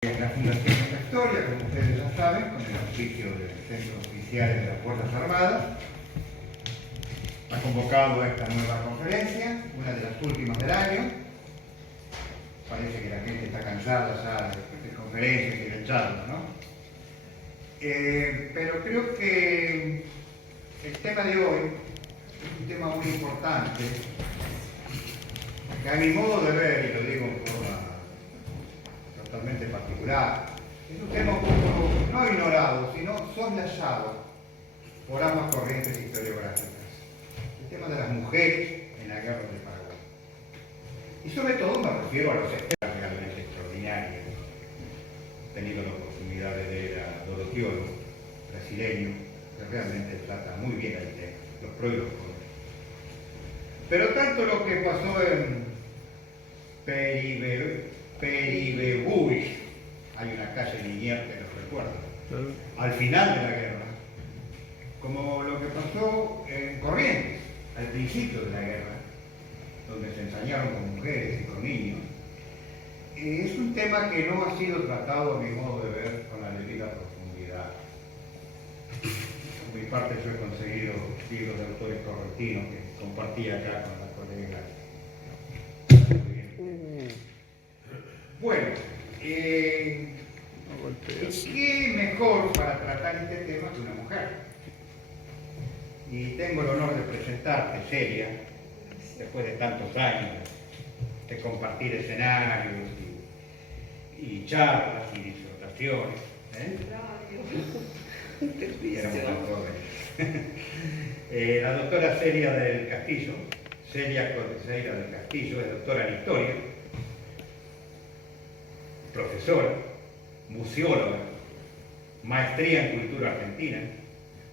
La Fundación de la Historia, como ustedes ya saben, con el auspicio del Centro Oficial de las Fuerzas Armadas, ha convocado a esta nueva conferencia, una de las últimas del año. Parece que la gente está cansada ya de conferencias y de charlas, ¿no? Pero creo que el tema de hoy es un tema muy importante, que a mi modo de ver, y lo digo en forma totalmente particular, es un tema un poco no ignorado, sino soslayado por ambas corrientes historiográficas. El tema de las mujeres en la guerra de Paraguay. Y sobre todo me refiero a los expertos realmente extraordinarios. He tenido la oportunidad de leer a Dorotiolo, brasileño, que realmente trata muy bien el tema, los pros y los contras. Pero tanto lo que pasó en Peribebuy, hay una calle en Liniers que los recuerda, al final de la guerra, como lo que pasó en Corrientes, al principio de la guerra, donde se ensañaron con mujeres y con niños, es un tema que no ha sido tratado, a mi modo de ver, con la debida profundidad. Por mi parte, yo he conseguido libros de autores correntinos que compartí acá con la colega. Bueno, ¿qué mejor para tratar este tema que una mujer? Y tengo el honor de presentarte, Celia, después de tantos años de compartir escenarios y charlas y disertaciones. Éramos tan jóvenes. La doctora Celia del Castillo, Celia Cordeseira del Castillo, es doctora en Historia, profesora, museóloga, maestría en Cultura Argentina,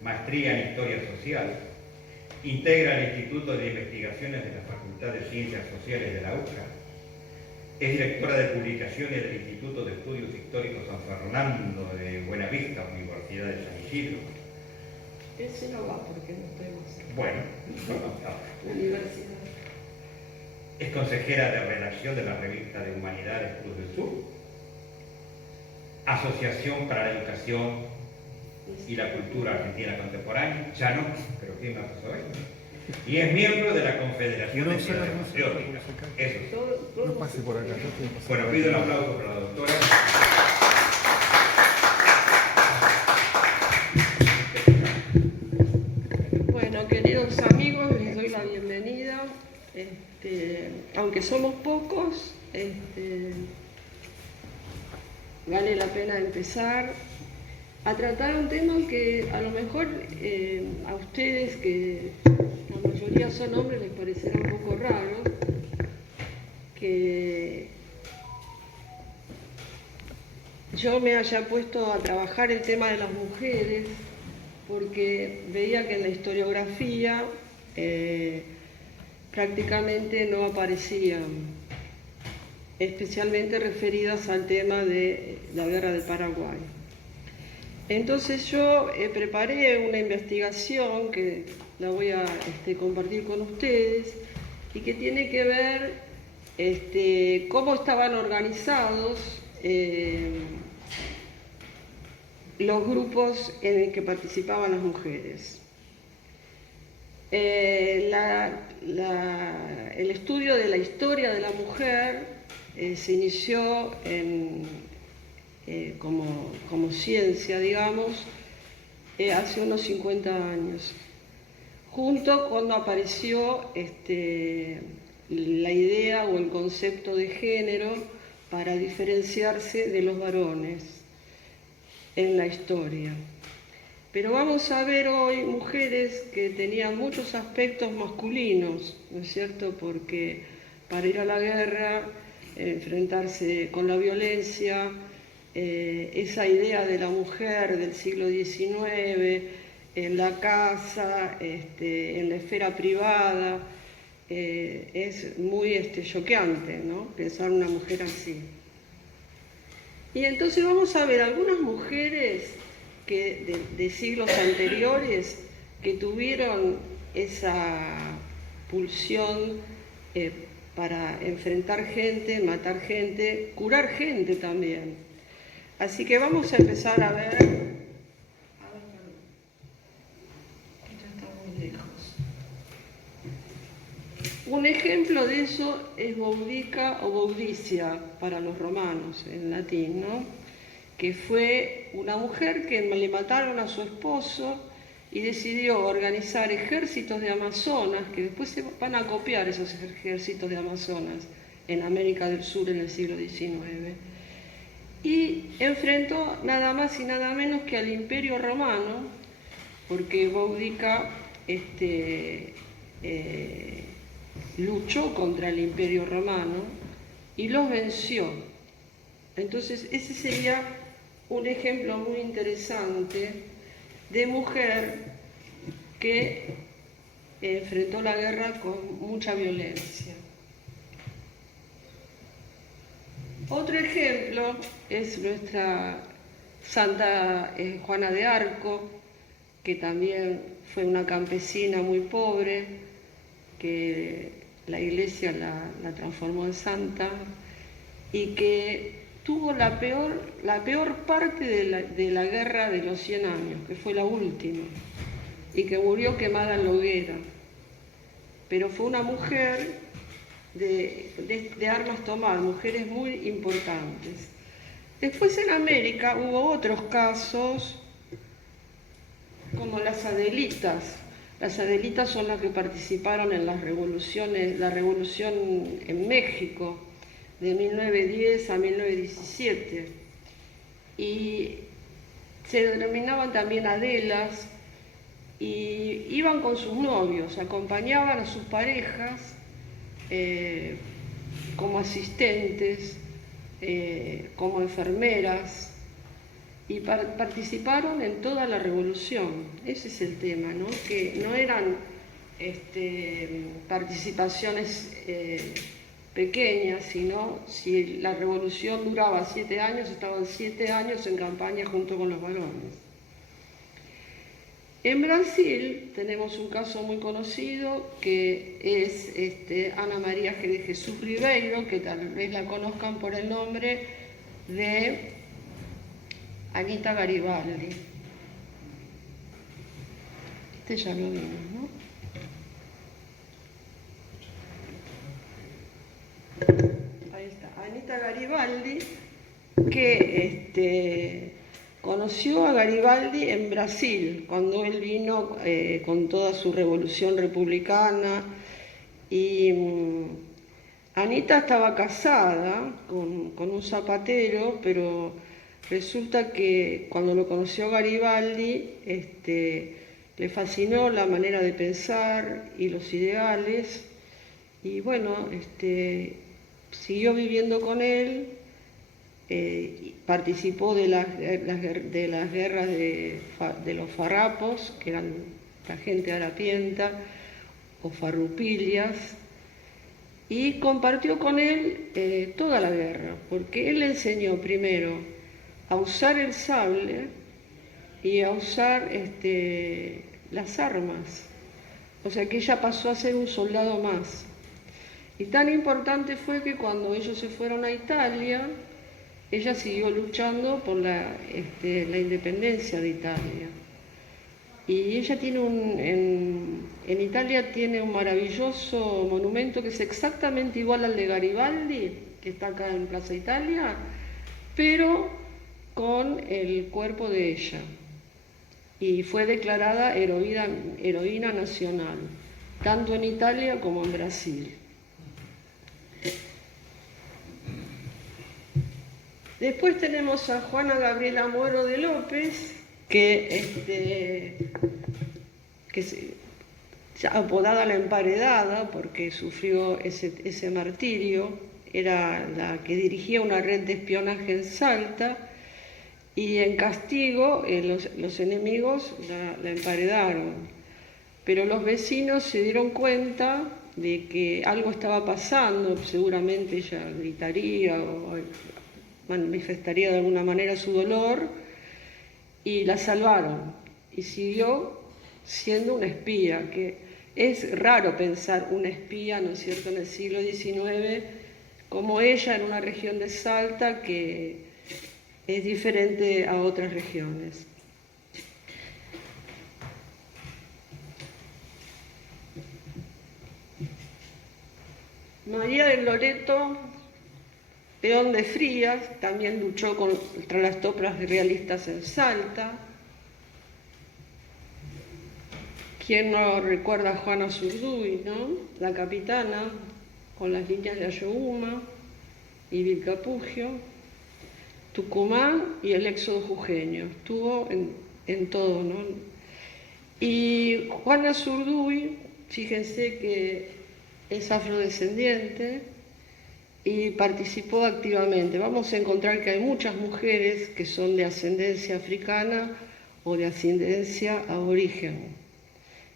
maestría en Historia Social, integra el Instituto de Investigaciones de la Facultad de Ciencias Sociales de la UCA, es directora de publicaciones del Instituto de Estudios Históricos San Fernando de Buenavista, Universidad de San Isidro. Ese no va porque no tenemos. Bueno, no. Universidad. Es consejera de redacción de la revista de Humanidades Cruz del Sur, Asociación para la Educación y la Cultura Argentina Contemporánea, ya no, pero ¿quién más pasó eso? Y es miembro de la Confederación de Ciudades Patrióticas. Eso. No pase por acá. Bueno, pido un aplauso para la doctora. Bueno, queridos amigos, les doy la bienvenida. Aunque somos pocos, vale la pena empezar a tratar un tema que a lo mejor a ustedes, que la mayoría son hombres, les parecerá un poco raro, que yo me haya puesto a trabajar el tema de las mujeres, porque veía que en la historiografía prácticamente no aparecían, especialmente referidas al tema de la guerra del Paraguay. Entonces yo preparé una investigación que la voy a compartir con ustedes y que tiene que ver cómo estaban organizados los grupos en el que participaban las mujeres. El estudio de la historia de la mujer se inició como ciencia, digamos, hace unos 50 años, junto cuando apareció la idea o el concepto de género para diferenciarse de los varones en la historia. Pero vamos a ver hoy mujeres que tenían muchos aspectos masculinos, ¿no es cierto? Porque para ir a la guerra, enfrentarse con la violencia, esa idea de la mujer del siglo XIX, en la casa, en la esfera privada, es muy choqueante, ¿no? Pensar una mujer así. Y entonces vamos a ver algunas mujeres que de siglos anteriores que tuvieron esa pulsión para enfrentar gente, matar gente, curar gente también. Así que vamos a empezar a ver. Ya estamos lejos. Un ejemplo de eso es Boudica o Boudicca para los romanos en latín, ¿no? Que fue una mujer que le mataron a su esposo y decidió organizar ejércitos de amazonas, que después se van a copiar esos ejércitos de amazonas en América del Sur en el siglo XIX. Y enfrentó nada más y nada menos que al Imperio Romano, porque Boudica luchó contra el Imperio Romano y los venció. Entonces ese sería un ejemplo muy interesante de mujer que enfrentó la guerra con mucha violencia. Otro ejemplo es nuestra Santa Juana de Arco, que también fue una campesina muy pobre, que la Iglesia la transformó en santa y que tuvo la peor parte de la guerra de los 100 años, que fue la última, y que murió quemada en la hoguera. Pero fue una mujer de armas tomadas, mujeres muy importantes. Después en América hubo otros casos, como las Adelitas. Las Adelitas son las que participaron en las revoluciones, la revolución en México, de 1910 a 1917, y se denominaban también Adelas, y iban con sus novios, acompañaban a sus parejas como asistentes, como enfermeras, y participaron en toda la revolución. Ese es el tema, ¿no? Que no eran participaciones pequeñas, sino si la revolución duraba 7 años, estaban 7 años en campaña junto con los varones. En Brasil tenemos un caso muy conocido que es Ana María de Jesús Ribeiro, que tal vez la conozcan por el nombre de Anita Garibaldi. Ya lo vimos, ¿no? Ahí está, Anita Garibaldi, que conoció a Garibaldi en Brasil, cuando él vino con toda su revolución republicana, y Anita estaba casada con un zapatero, pero resulta que cuando lo conoció Garibaldi, le fascinó la manera de pensar y los ideales, y bueno, siguió viviendo con él. Participó de las guerras de los farrapos, que eran la gente harapienta, o farrupillas, y compartió con él toda la guerra, porque él le enseñó primero a usar el sable y a usar las armas, o sea que ella pasó a ser un soldado más. Y tan importante fue que cuando ellos se fueron a Italia, ella siguió luchando por la independencia de Italia. Y ella tiene en Italia tiene un maravilloso monumento que es exactamente igual al de Garibaldi, que está acá en Plaza Italia, pero con el cuerpo de ella. Y fue declarada heroína nacional, tanto en Italia como en Brasil. Después tenemos a Juana Gabriela Moro de López, que apodada la Emparedada, porque sufrió ese martirio. Era la que dirigía una red de espionaje en Salta, y en castigo los enemigos la emparedaron. Pero los vecinos se dieron cuenta de que algo estaba pasando, seguramente ella gritaría o manifestaría de alguna manera su dolor, y la salvaron, y siguió siendo una espía, que es raro pensar una espía, ¿no es cierto?, en el siglo XIX, como ella en una región de Salta que es diferente a otras regiones. María de Loreto, peón de Frías, también luchó contra las tropas realistas en Salta. ¿Quién no recuerda a Juana Zurduy, ¿no? La capitana, con las líneas de Ayohuma y Vilcapugio, Tucumán y el éxodo jujeño. Estuvo en todo, ¿no? Y Juana Zurduy, fíjense que es afrodescendiente y participó activamente. Vamos a encontrar que hay muchas mujeres que son de ascendencia africana o de ascendencia aborigen,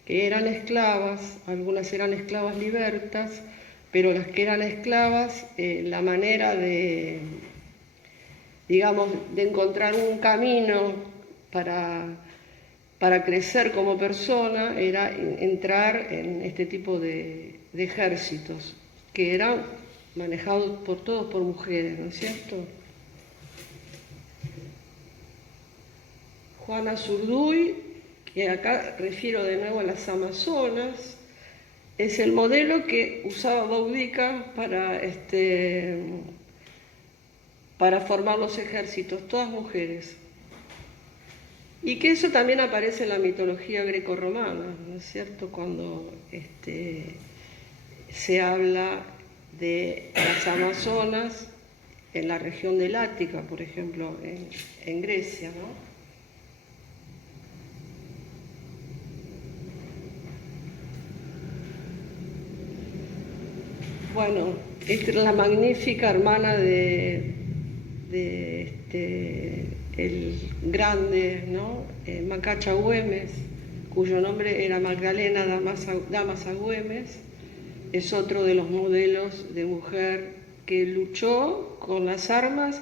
que eran esclavas, algunas eran esclavas libertas, pero las que eran esclavas, la manera de, digamos, de encontrar un camino para crecer como persona era entrar en este tipo de ejércitos, que eran manejados todos por mujeres, ¿no es cierto? Juana Zurduy, que acá refiero de nuevo a las Amazonas, es el modelo que usaba Boudica para formar los ejércitos, todas mujeres. Y que eso también aparece en la mitología grecorromana, ¿no es cierto? Cuando se habla de las Amazonas en la región del Ática, por ejemplo, en Grecia, ¿no? Bueno, esta es la magnífica hermana de el grande, ¿no? Macacha Güemes, cuyo nombre era Magdalena Damasa Güemes, es otro de los modelos de mujer que luchó con las armas,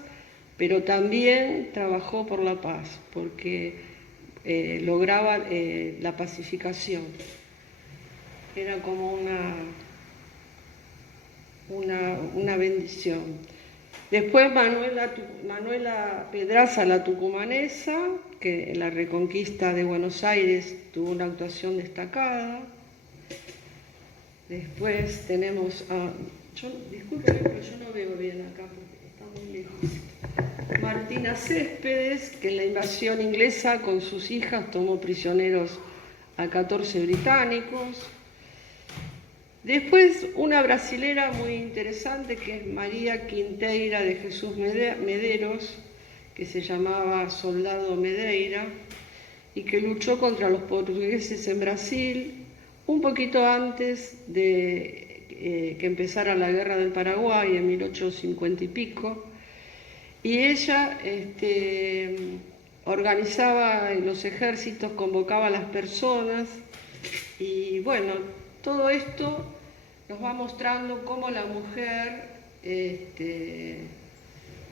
pero también trabajó por la paz, porque lograba la pacificación. Era como una bendición. Después Manuela Pedraza, la tucumanesa, que en la reconquista de Buenos Aires tuvo una actuación destacada. Después tenemos a... discúlpeme, pero yo no veo bien acá porque está muy lejos. Martina Céspedes, que en la invasión inglesa con sus hijas tomó prisioneros a 14 británicos. Después una brasilera muy interesante que es María Quinteira de Jesús Mederos, que se llamaba Soldado Medeira, y que luchó contra los portugueses en Brasil un poquito antes de que empezara la Guerra del Paraguay en 1850 y pico. Y ella organizaba los ejércitos, convocaba a las personas y bueno, todo esto nos va mostrando cómo la mujer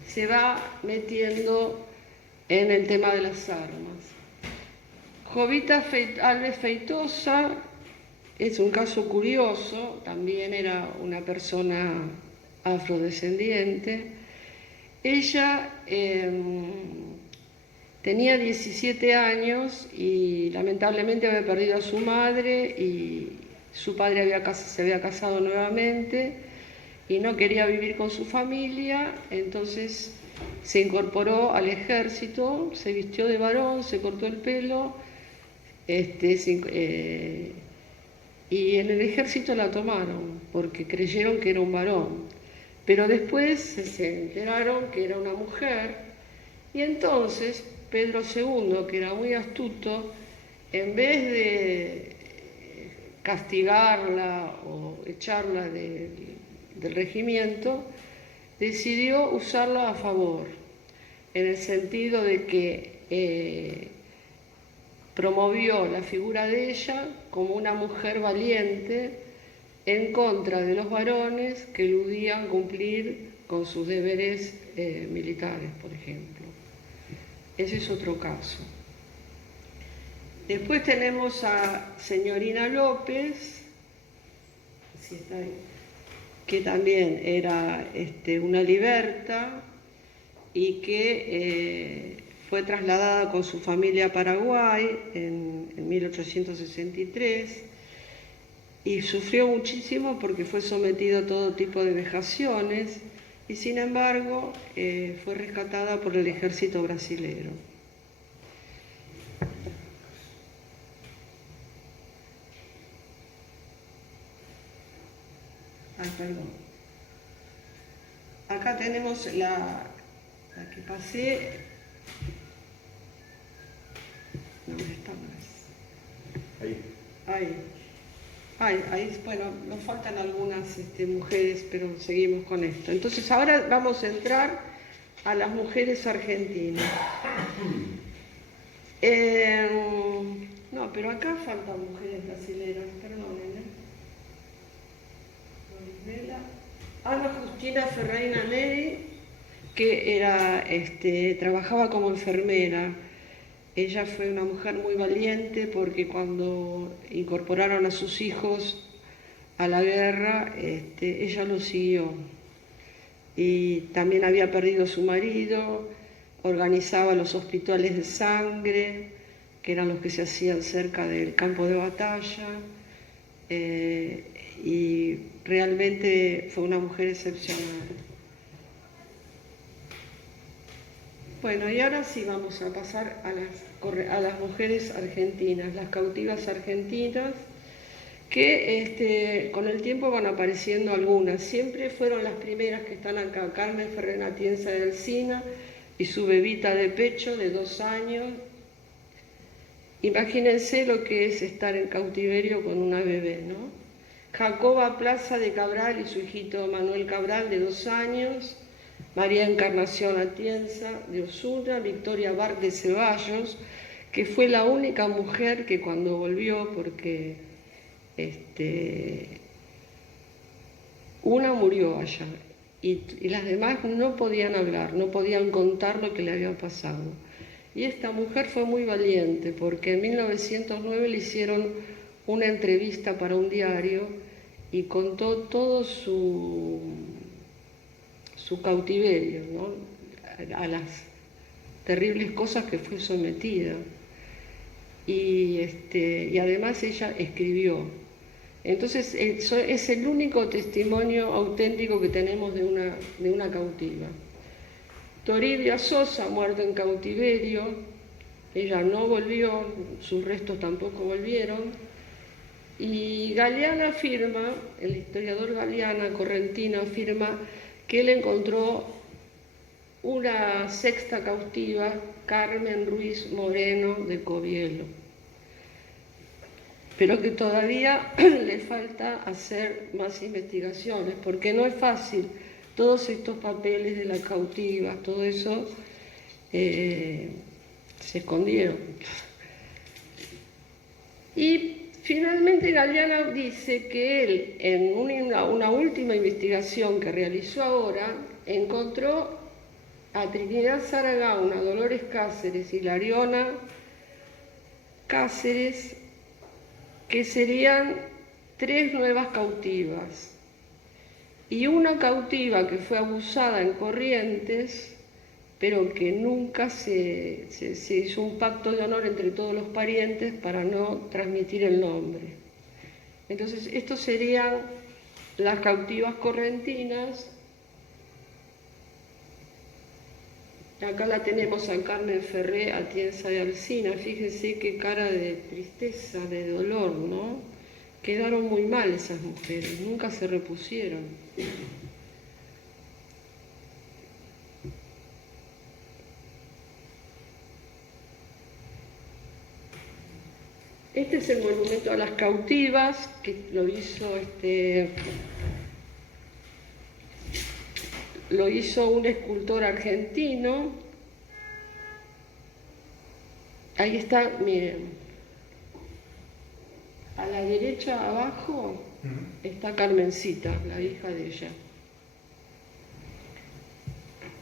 se va metiendo en el tema de las armas. Jovita Alves Feitosa es un caso curioso, también era una persona afrodescendiente. Ella tenía 17 años y lamentablemente había perdido a su madre y su padre se había casado nuevamente y no quería vivir con su familia, entonces se incorporó al ejército, se vistió de varón, se cortó el pelo, y en el ejército la tomaron porque creyeron que era un varón, pero después se enteraron que era una mujer y entonces Pedro II, que era muy astuto, en vez de castigarla o echarla del regimiento, decidió usarla a favor, en el sentido de que promovió la figura de ella como una mujer valiente en contra de los varones que eludían cumplir con sus deberes militares, por ejemplo. Ese es otro caso. Después tenemos a Señorina López, si está ahí, que también era una liberta y que fue trasladada con su familia a Paraguay en 1863 y sufrió muchísimo porque fue sometido a todo tipo de vejaciones y sin embargo fue rescatada por el ejército brasilero. Perdón. Acá tenemos la que pasé. ¿Dónde está más? Ahí, bueno, nos faltan algunas mujeres, pero seguimos con esto. Entonces ahora vamos a entrar a las mujeres argentinas. No, pero acá faltan mujeres brasileras, perdonen. Ana Justina Ferreira Neri, que trabajaba como enfermera. Ella fue una mujer muy valiente porque cuando incorporaron a sus hijos a la guerra, ella los siguió. Y también había perdido a su marido, organizaba los hospitales de sangre, que eran los que se hacían cerca del campo de batalla. Y realmente fue una mujer excepcional. Bueno, y ahora sí vamos a pasar a las mujeres argentinas, las cautivas argentinas, que con el tiempo van apareciendo algunas. Siempre fueron las primeras que están acá: Carmen Ferrer Atienza de Alsina y su bebita de pecho de 2 años. Imagínense lo que es estar en cautiverio con una bebé, ¿no? Jacoba Plaza de Cabral y su hijito Manuel Cabral de 2 años, María Encarnación Atienza de Osuna, Victoria Bar de Ceballos, que fue la única mujer que cuando volvió, porque una murió allá y las demás no podían hablar, no podían contar lo que le había pasado. Y esta mujer fue muy valiente porque en 1909 le hicieron una entrevista para un diario y contó todo su cautiverio, ¿no? A las terribles cosas que fue sometida. Y además ella escribió. Entonces es el único testimonio auténtico que tenemos de una cautiva. Toribia Sosa, muerta en cautiverio, ella no volvió, sus restos tampoco volvieron. Y Galeana afirma, el historiador Galeana Correntino afirma que él encontró una sexta cautiva, Carmen Ruiz Moreno de Covielo, pero que todavía le falta hacer más investigaciones, porque no es fácil. Todos estos papeles de la cautiva, todo eso se escondieron. Y finalmente Galeana dice que él, en una última investigación que realizó ahora, encontró a Trinidad Saragauna, Dolores Cáceres y Lariona Cáceres, que serían 3 nuevas cautivas. Y una cautiva que fue abusada en Corrientes, pero que nunca se hizo un pacto de honor entre todos los parientes para no transmitir el nombre. Entonces, estos serían las cautivas correntinas. Acá la tenemos a Carmen Ferré Atienza de Alsina. Fíjense qué cara de tristeza, de dolor, ¿no? Quedaron muy mal esas mujeres, nunca se repusieron. Este es el monumento a las cautivas, que lo hizo un escultor argentino. Ahí está, miren. A la derecha abajo está Carmencita, la hija de ella.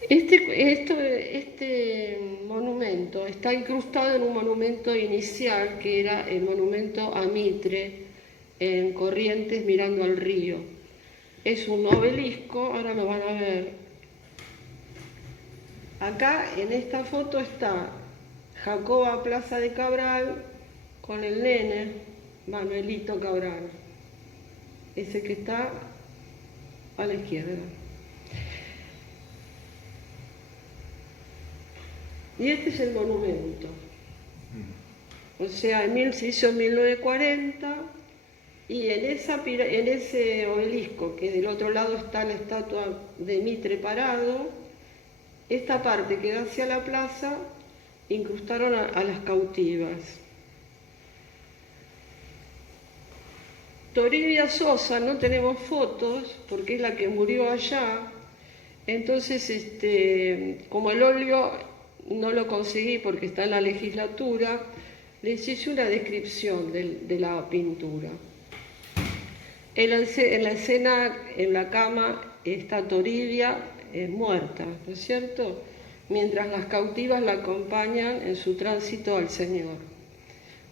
Este monumento está incrustado en un monumento inicial que era el monumento a Mitre en Corrientes mirando al río. Es un obelisco, ahora lo van a ver. Acá en esta foto está Jacoba Plaza de Cabral con el nene Manuelito Cabral, ese que está a la izquierda. Y este es el monumento. O sea, se hizo en 1940 y en ese obelisco, que del otro lado está la estatua de Mitre parado, esta parte que da hacia la plaza incrustaron a las cautivas. Toribia Sosa, no tenemos fotos porque es la que murió allá, entonces como el óleo no lo conseguí porque está en la legislatura, les hice una descripción de la pintura. En la escena, en la cama, está Toribia muerta, ¿no es cierto? Mientras las cautivas la acompañan en su tránsito al Señor.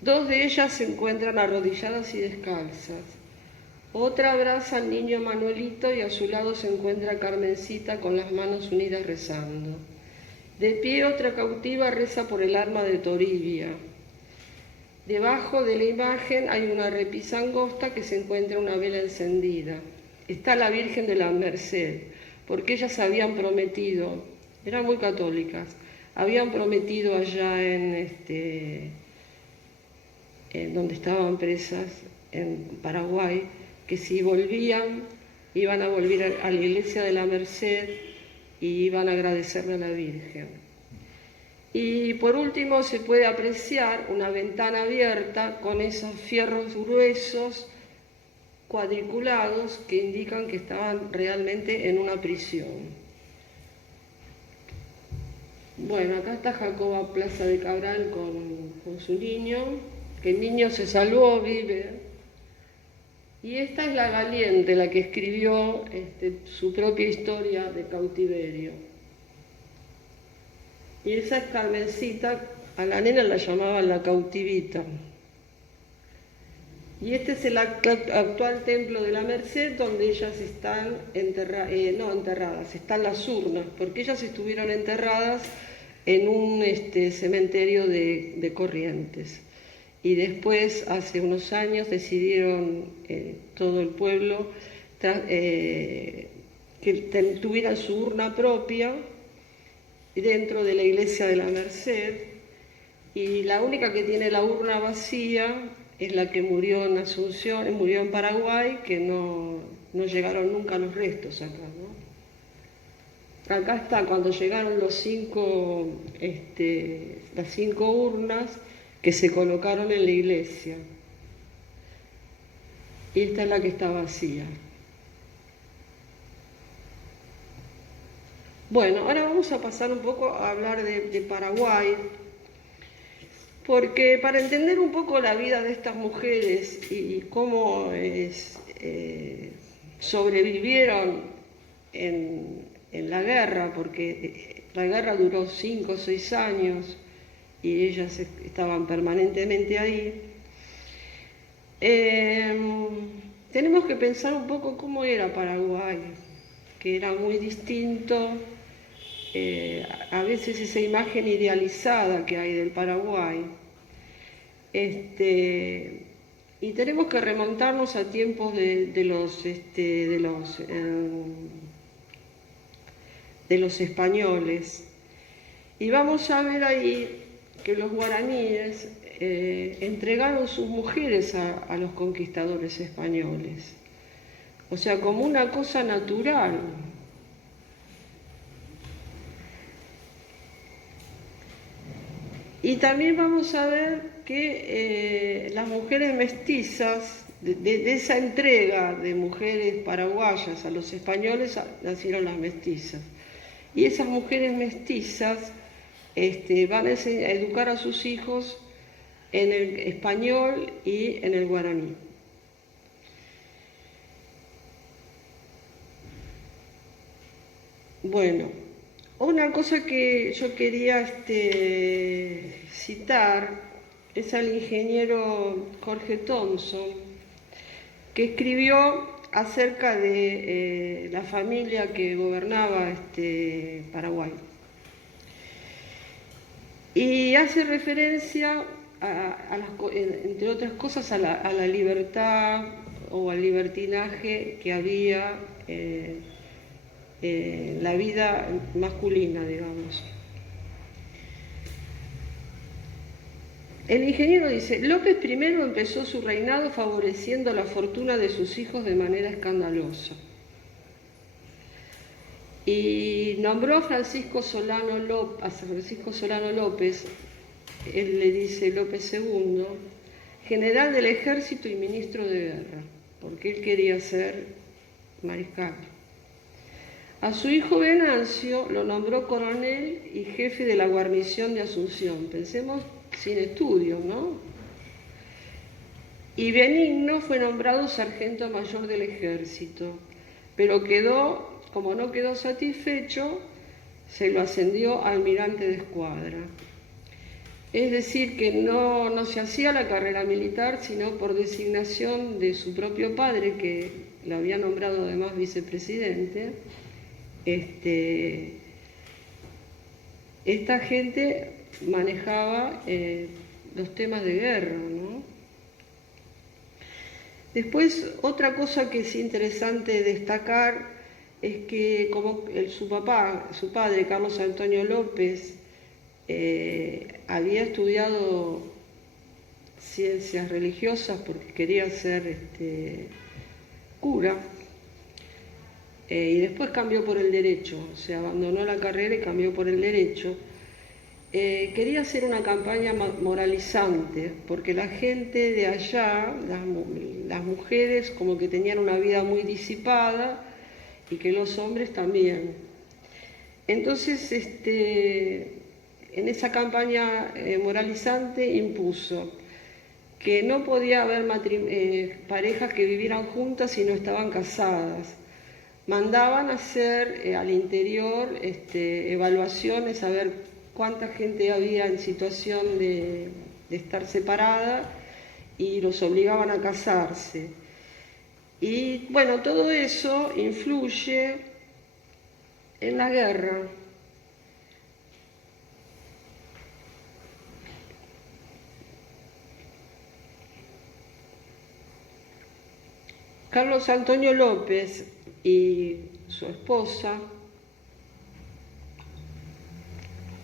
Dos de ellas se encuentran arrodilladas y descalzas. Otra abraza al niño Manuelito y a su lado se encuentra Carmencita con las manos unidas rezando. De pie otra cautiva reza por el alma de Toribia. Debajo de la imagen hay una repisa angosta que se encuentra una vela encendida. Está la Virgen de la Merced, porque ellas habían prometido, eran muy católicas, habían prometido allá en donde estaban presas, en Paraguay, que si volvían, iban a volver a la iglesia de la Merced y iban a agradecerle a la Virgen. Y por último se puede apreciar una ventana abierta con esos fierros gruesos cuadriculados que indican que estaban realmente en una prisión. Bueno, acá está Jacoba Plaza de Cabral con su niño, que el niño se salvó, vive. Y esta es la Valiente, la que escribió su propia historia de cautiverio. Y esa es Carmencita, a la nena la llamaban la cautivita. Y este es el actual templo de la Merced, donde ellas están enterradas, están las urnas, porque ellas estuvieron enterradas en un cementerio de Corrientes. Y después, hace unos años, decidieron todo el pueblo que tuvieran su urna propia dentro de la iglesia de la Merced, y la única que tiene la urna vacía es la que murió en Asunción, murió en Paraguay, que no llegaron nunca los restos acá, ¿no? Acá está cuando llegaron las 5 urnas que se colocaron en la iglesia. Y esta es la que está vacía. Bueno, ahora vamos a pasar un poco a hablar de Paraguay, porque para entender un poco la vida de estas mujeres y cómo sobrevivieron en la guerra, porque la guerra duró 5 o 6 años y ellas estaban permanentemente ahí, tenemos que pensar un poco cómo era Paraguay, que era muy distinto. A veces esa imagen idealizada que hay del Paraguay. Y tenemos que remontarnos a tiempos de los españoles. Y vamos a ver ahí que los guaraníes entregaron sus mujeres a los conquistadores españoles. O sea, como una cosa natural. Y también vamos a ver que las mujeres mestizas, de esa entrega de mujeres paraguayas a los españoles, nacieron las mestizas. Y esas mujeres mestizas van a educar a sus hijos en el español y en el guaraní. Bueno, una cosa que yo quería citar es al ingeniero Jorge Thompson, que escribió acerca de la familia que gobernaba Paraguay. Y hace referencia, entre otras cosas, a la libertad o al libertinaje que había en la vida masculina, digamos. El ingeniero dice, López I empezó su reinado favoreciendo la fortuna de sus hijos de manera escandalosa. Y nombró a Francisco Solano López, él le dice López II, general del ejército y ministro de guerra, porque él quería ser mariscal. A su hijo Venancio lo nombró coronel y jefe de la guarnición de Asunción. Pensemos sin estudio, ¿no? Y Benigno fue nombrado sargento mayor del ejército, pero como no quedó satisfecho, se lo ascendió a almirante de escuadra. Es decir, que no se hacía la carrera militar, sino por designación de su propio padre, que lo había nombrado además vicepresidente. Esta gente manejaba los temas de guerra, ¿no? Después, otra cosa que es interesante destacar es que como su padre, Carlos Antonio López, había estudiado ciencias religiosas porque quería ser cura, y después cambió por el derecho, o sea, abandonó la carrera y cambió por el derecho. Quería hacer una campaña moralizante, porque la gente de allá, las mujeres como que tenían una vida muy disipada y que los hombres también. Entonces, en esa campaña moralizante impuso que no podía haber parejas que vivieran juntas si no estaban casadas. Mandaban hacer al interior evaluaciones a ver cuánta gente había en situación de estar separada y los obligaban a casarse. Y bueno, todo eso influye en la guerra. Carlos Antonio López y su esposa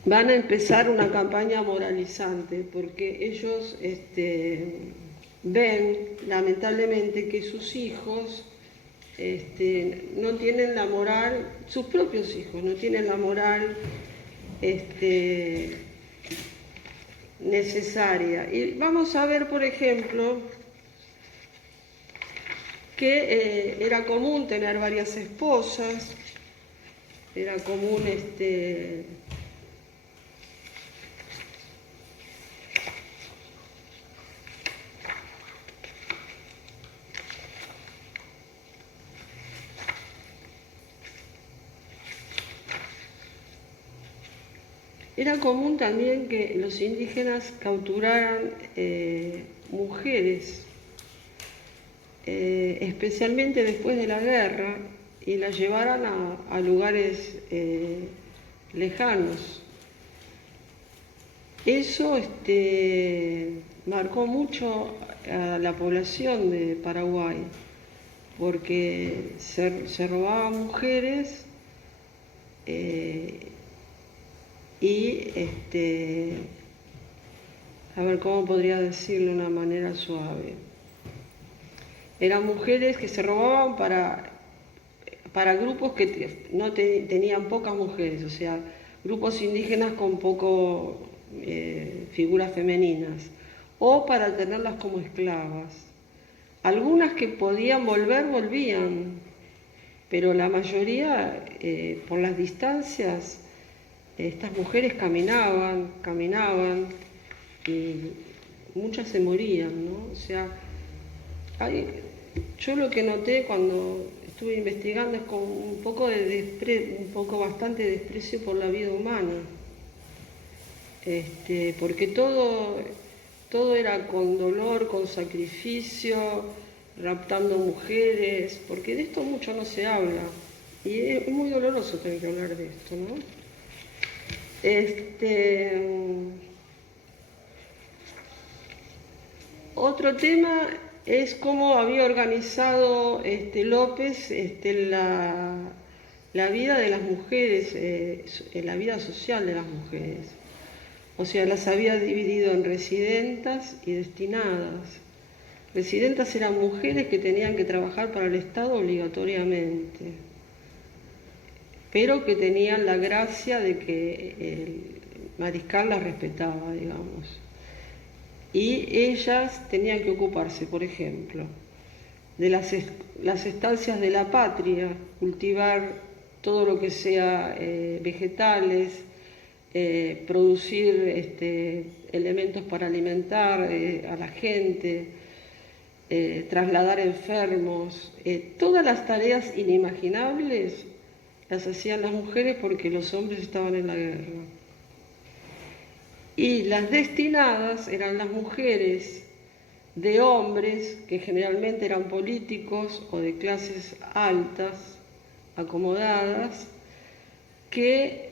van a empezar una campaña moralizante porque ellos ven lamentablemente que sus hijos no tienen la moral, sus propios hijos no tienen la moral necesaria. Y vamos a ver, por ejemplo, que era común tener varias esposas, era común era común también que los indígenas capturaran mujeres, especialmente después de la guerra, y las llevaran a lugares lejanos. Eso marcó mucho a la población de Paraguay, porque se robaban mujeres y a ver cómo podría decirlo de una manera suave. Eran mujeres que se robaban para grupos que no tenían pocas mujeres, o sea, grupos indígenas con poco figuras femeninas, o para tenerlas como esclavas. Algunas que podían volvían, pero la mayoría, por las distancias, estas mujeres caminaban y muchas se morían, ¿no? O sea, yo lo que noté cuando estuve investigando es como bastante desprecio por la vida humana, porque todo era con dolor, con sacrificio, raptando mujeres, porque de esto mucho no se habla y es muy doloroso tener que hablar de esto, ¿no? Otro tema es cómo había organizado López la vida de las mujeres, la vida social de las mujeres. O sea, las había dividido en residentas y destinadas. Residentas eran mujeres que tenían que trabajar para el Estado obligatoriamente, pero que tenían la gracia de que el mariscal las respetaba, digamos. Y ellas tenían que ocuparse, por ejemplo, de las estancias de la patria, cultivar todo lo que sea vegetales, producir elementos para alimentar a la gente, trasladar enfermos, todas las tareas inimaginables las hacían las mujeres porque los hombres estaban en la guerra. Y las destinadas eran las mujeres de hombres que generalmente eran políticos o de clases altas, acomodadas, que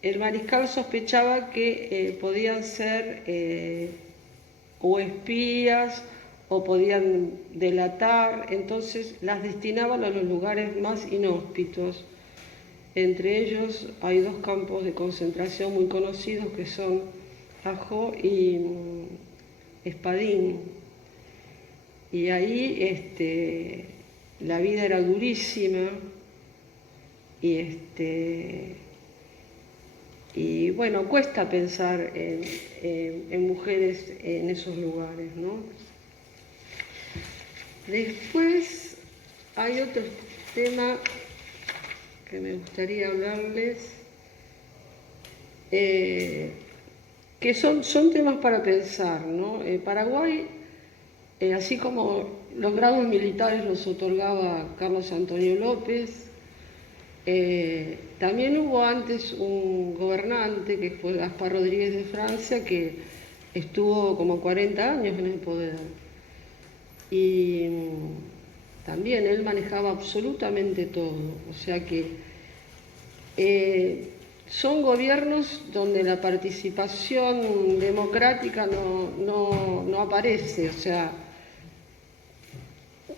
el mariscal sospechaba que podían ser o espías o podían delatar, entonces las destinaban a los lugares más inhóspitos. Entre ellos hay dos campos de concentración muy conocidos que son Ajó y Espadín. Y ahí la vida era durísima y bueno, cuesta pensar en mujeres en esos lugares, ¿no? Después hay otro tema que me gustaría hablarles, que son temas para pensar, ¿no? Paraguay, así como los grados militares los otorgaba Carlos Antonio López, también hubo antes un gobernante que fue Gaspar Rodríguez de Francia, que estuvo como 40 años en el poder. Y también él manejaba absolutamente todo, o sea que son gobiernos donde la participación democrática no aparece, o sea,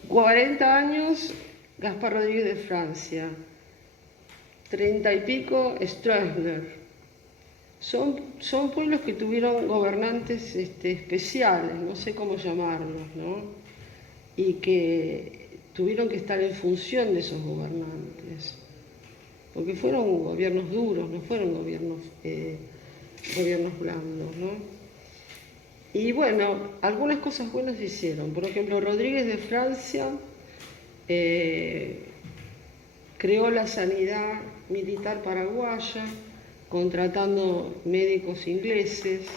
40 años Gaspar Rodríguez de Francia, 30 y pico Stroessner. Son pueblos que tuvieron gobernantes especiales, no sé cómo llamarlos, ¿no? Y que tuvieron que estar en función de esos gobernantes, porque fueron gobiernos duros, no fueron gobiernos blandos, ¿no? Y bueno, algunas cosas buenas se hicieron. Por ejemplo, Rodríguez de Francia creó la sanidad militar paraguaya, contratando médicos ingleses,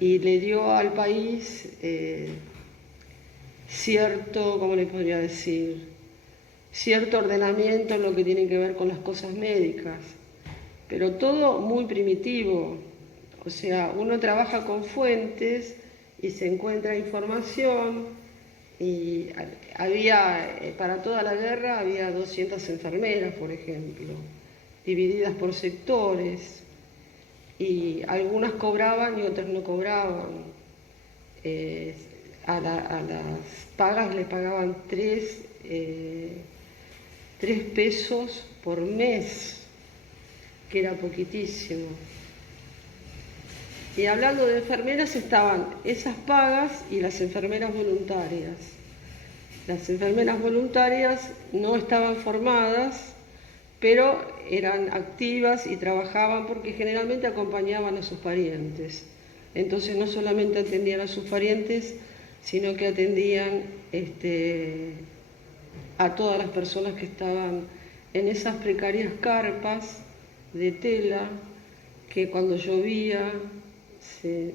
y le dio al país cierto, ¿cómo le podría decir? Cierto ordenamiento en lo que tiene que ver con las cosas médicas, pero todo muy primitivo. O sea, uno trabaja con fuentes y se encuentra información, y había, para toda la guerra había 200 enfermeras, por ejemplo, divididas por sectores, y algunas cobraban y otras no cobraban. A las pagas le pagaban 3 pesos por mes, que era poquitísimo. Y hablando de enfermeras, estaban esas pagas y las enfermeras voluntarias. Las enfermeras voluntarias no estaban formadas, pero eran activas y trabajaban porque generalmente acompañaban a sus parientes. Entonces no solamente atendían a sus parientes, sino que atendían a todas las personas que estaban en esas precarias carpas de tela, que cuando llovía se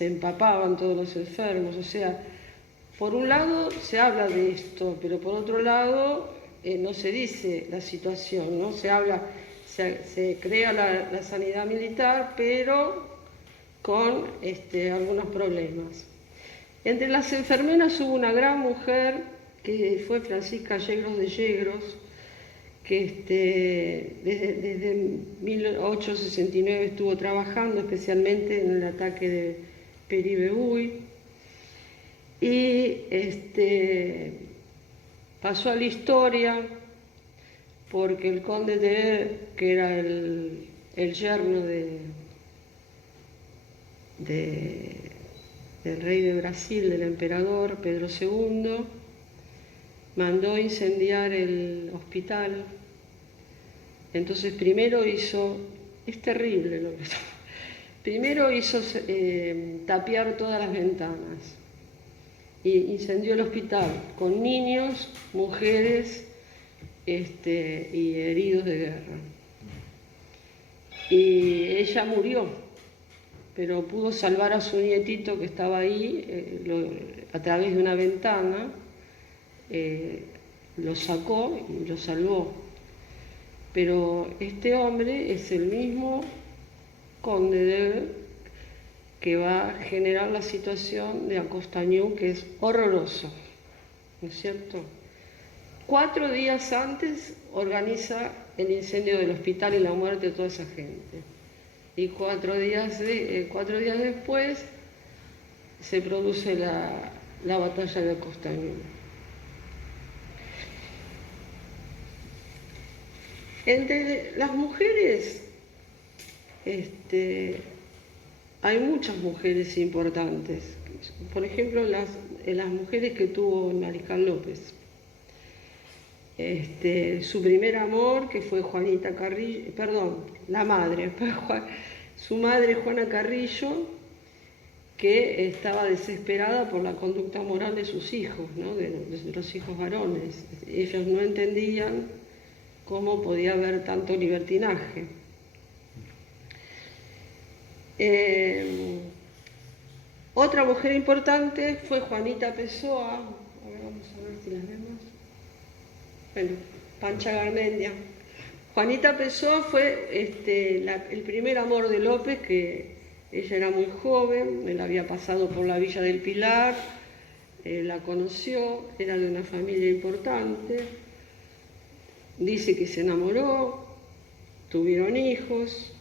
empapaban todos los enfermos. O sea, por un lado se habla de esto, pero por otro lado no se dice la situación, ¿no? Se habla, se crea la sanidad militar, pero con algunos problemas. Entre las enfermeras hubo una gran mujer que fue Francisca Yegros de Yegros, que desde 1869 estuvo trabajando especialmente en el ataque de Peribeuy, y pasó a la historia porque el conde de, que era el yerno del rey de Brasil, del emperador Pedro II, mandó incendiar el hospital. Entonces primero hizo, es terrible lo que está, primero hizo tapiar todas las ventanas y incendió el hospital con niños, mujeres y heridos de guerra. Y ella murió, pero pudo salvar a su nietito que estaba ahí a través de una ventana, lo sacó y lo salvó. Pero este hombre es el mismo conde de, que va a generar la situación de Acostañú, que es horroroso, ¿no es cierto? 4 días antes organiza el incendio del hospital y la muerte de toda esa gente. Y 4 días después se produce la batalla de Acostañú. Entre las mujeres, hay muchas mujeres importantes. Por ejemplo, las mujeres que tuvo Mariscal López. Su primer amor, que fue Juanita Carrillo, la madre, su madre Juana Carrillo, que estaba desesperada por la conducta moral de sus hijos, ¿no? de los hijos varones. Ellos no entendían cómo podía haber tanto libertinaje. Otra mujer importante fue Juanita Pessoa. A ver, vamos a ver si las vemos. Bueno, Pancha Garmendia. Juanita Pessoa fue el primer amor de López, que ella era muy joven, él había pasado por la Villa del Pilar, la conoció, era de una familia importante, dice que se enamoró, tuvieron hijos,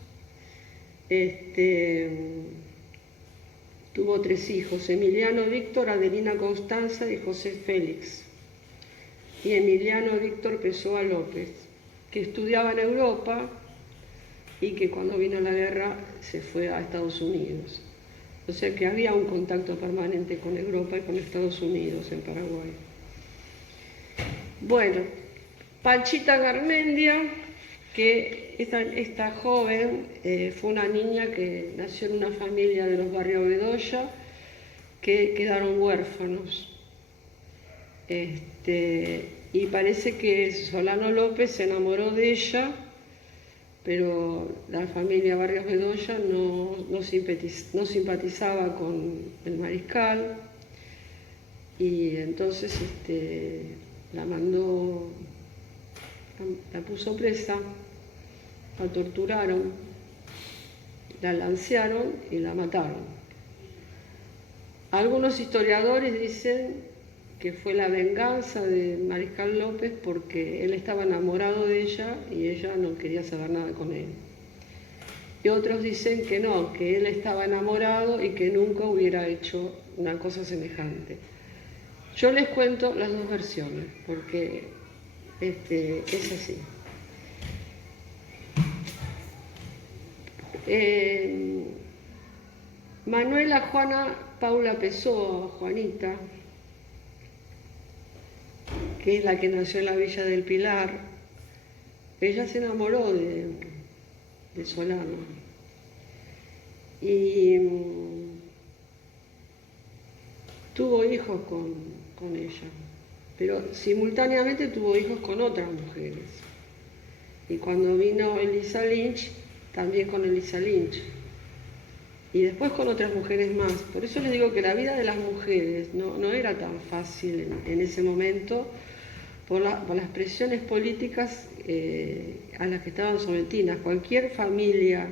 tuvo 3 hijos, Emiliano Víctor, Adelina Constanza y José Félix. Y Emiliano Víctor Pessoa López, que estudiaba en Europa y que cuando vino la guerra se fue a Estados Unidos. O sea que había un contacto permanente con Europa y con Estados Unidos en Paraguay. Bueno, Panchita Garmendia, que esta joven fue una niña que nació en una familia de los barrios Bedoya, que quedaron huérfanos. Y parece que Solano López se enamoró de ella, pero la familia Barrios Bedoya no simpatizaba con el mariscal, y entonces la puso presa, la torturaron, la lancearon y la mataron. Algunos historiadores dicen que fue la venganza de Mariscal López porque él estaba enamorado de ella y ella no quería saber nada con él. Y otros dicen que no, que él estaba enamorado y que nunca hubiera hecho una cosa semejante. Yo les cuento las dos versiones porque es así. Manuela Juana Paula Pessoa, Juanita, que es la que nació en la Villa del Pilar, ella se enamoró de Solano y tuvo hijos con ella, pero simultáneamente tuvo hijos con otras mujeres. Y cuando vino Elisa Lynch, también con Elisa Lynch. Y después con otras mujeres más. Por eso les digo que la vida de las mujeres no era tan fácil en ese momento, por las presiones políticas a las que estaban sometidas. Cualquier familia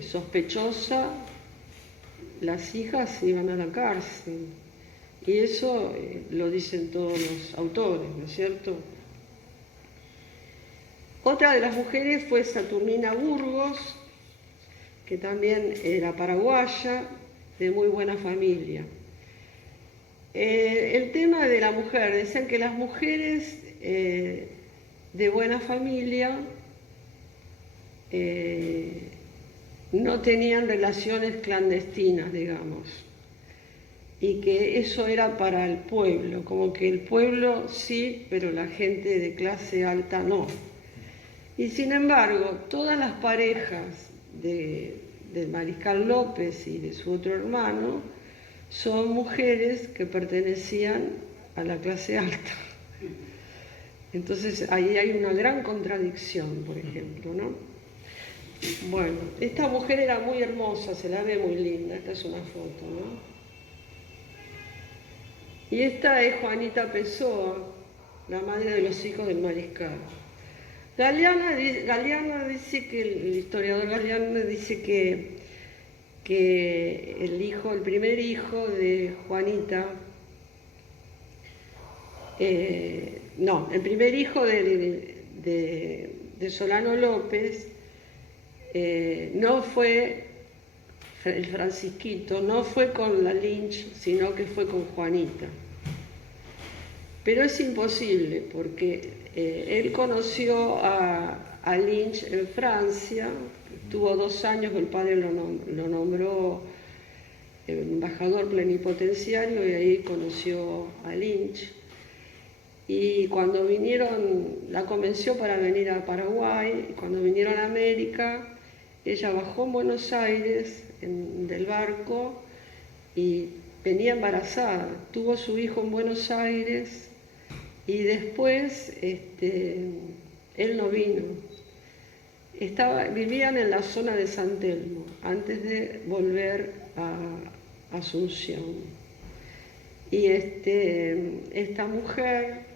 sospechosa, las hijas iban a la cárcel. Y eso lo dicen todos los autores, ¿no es cierto? Otra de las mujeres fue Saturnina Burgos, que también era paraguaya, de muy buena familia. El tema de la mujer, decían que las mujeres de buena familia no tenían relaciones clandestinas, digamos, y que eso era para el pueblo, como que el pueblo sí, pero la gente de clase alta no. Y sin embargo, todas las parejas del Mariscal López y de su otro hermano son mujeres que pertenecían a la clase alta. Entonces ahí hay una gran contradicción, por ejemplo, ¿no? Bueno, esta mujer era muy hermosa, se la ve muy linda, esta es una foto, ¿no? Y esta es Juanita Pessoa, la madre de los hijos del Mariscal. Galeana dice que, el historiador Galeana dice que el primer hijo de Juanita, el primer hijo de Solano López no fue el Francisquito, no fue con la Lynch, sino que fue con Juanita. Pero es imposible porque él conoció a Lynch en Francia, tuvo 2 años, el padre lo nombró embajador plenipotenciario y ahí conoció a Lynch. Y cuando la convenció para venir a Paraguay, y cuando vinieron a América, ella bajó en Buenos Aires del barco y venía embarazada, tuvo su hijo en Buenos Aires y después él no vino. Vivían en la zona de San Telmo antes de volver a Asunción. Y esta mujer,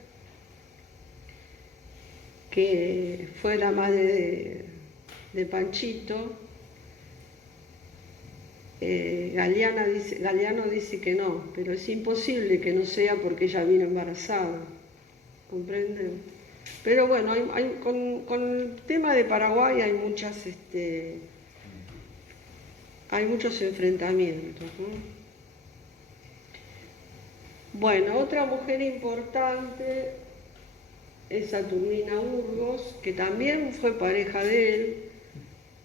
que fue la madre de Panchito, Galeano dice que no, pero es imposible que no sea porque ella vino embarazada, ¿comprenden? Pero bueno, con el tema de Paraguay hay muchos enfrentamientos, ¿no? Bueno, otra mujer importante es Saturnina Burgos, que también fue pareja de él,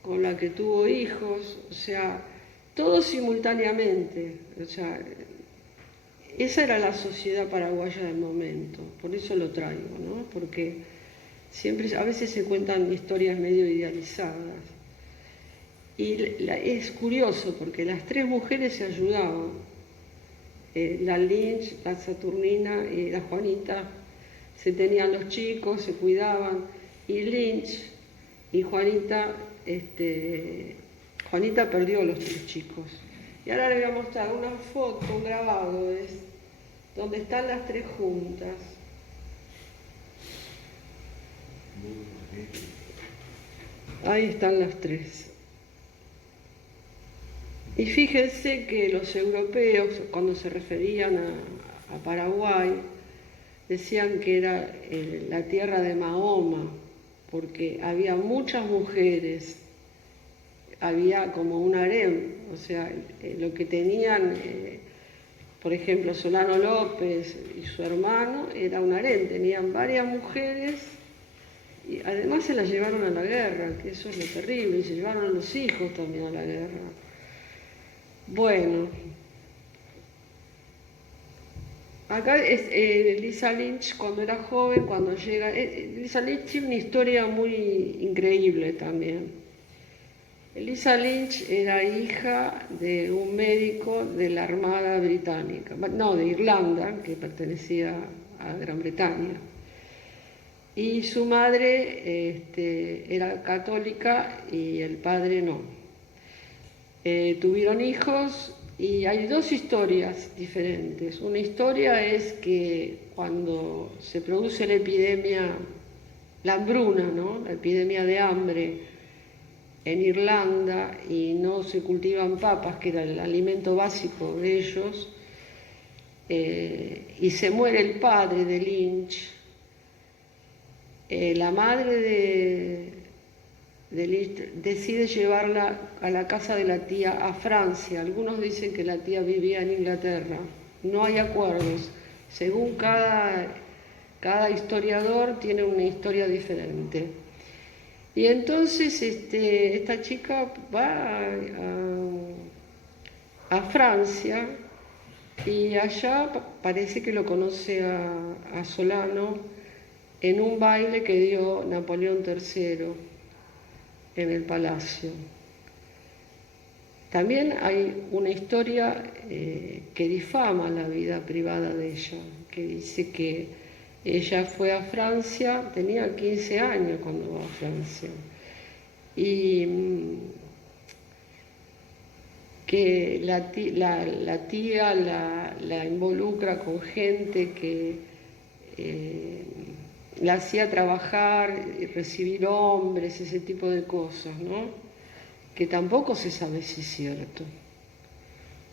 con la que tuvo hijos, o sea, todos simultáneamente, o sea, esa era la sociedad paraguaya del momento, por eso lo traigo, ¿no? Porque a veces se cuentan historias medio idealizadas. Y es curioso porque las 3 mujeres se ayudaban, la Lynch, la Saturnina y la Juanita, se tenían los chicos, se cuidaban, y Lynch y Juanita perdió a los 3 chicos. Y ahora les voy a mostrar una foto, un grabado, donde están las 3 juntas. Ahí están las 3. Y fíjense que los europeos, cuando se referían a Paraguay, decían que era la tierra de Mahoma, porque había muchas mujeres, había como un harem, o sea, lo que tenían, por ejemplo, Solano López y su hermano, era un harem, tenían varias mujeres y además se las llevaron a la guerra, que eso es lo terrible, y se llevaron a los hijos también a la guerra. Bueno, acá es Lisa Lynch cuando era joven, cuando llega. Lisa Lynch tiene una historia muy increíble también. Lisa Lynch era hija de un médico de la Armada Británica, no, de Irlanda, que pertenecía a Gran Bretaña. Y su madre era católica y el padre no. Tuvieron hijos y hay 2 historias diferentes. Una historia es que cuando se produce la epidemia, la hambruna, ¿no? La epidemia de hambre en Irlanda y no se cultivan papas, que era el alimento básico de ellos, y se muere el padre de Lynch. La madre de Lynch decide llevarla a la casa de la tía a Francia. Algunos dicen que la tía vivía en Inglaterra. No hay acuerdos. Según cada historiador tiene una historia diferente. Y entonces esta chica va a Francia y allá parece que lo conoce a Solano en un baile que dio Napoleón III en el palacio. También hay una historia que difama la vida privada de ella, que dice que ella fue a Francia, tenía 15 años cuando va a Francia, y que la tía la involucra con gente que la hacía trabajar y recibir hombres, ese tipo de cosas, ¿no? Que tampoco se sabe si es cierto,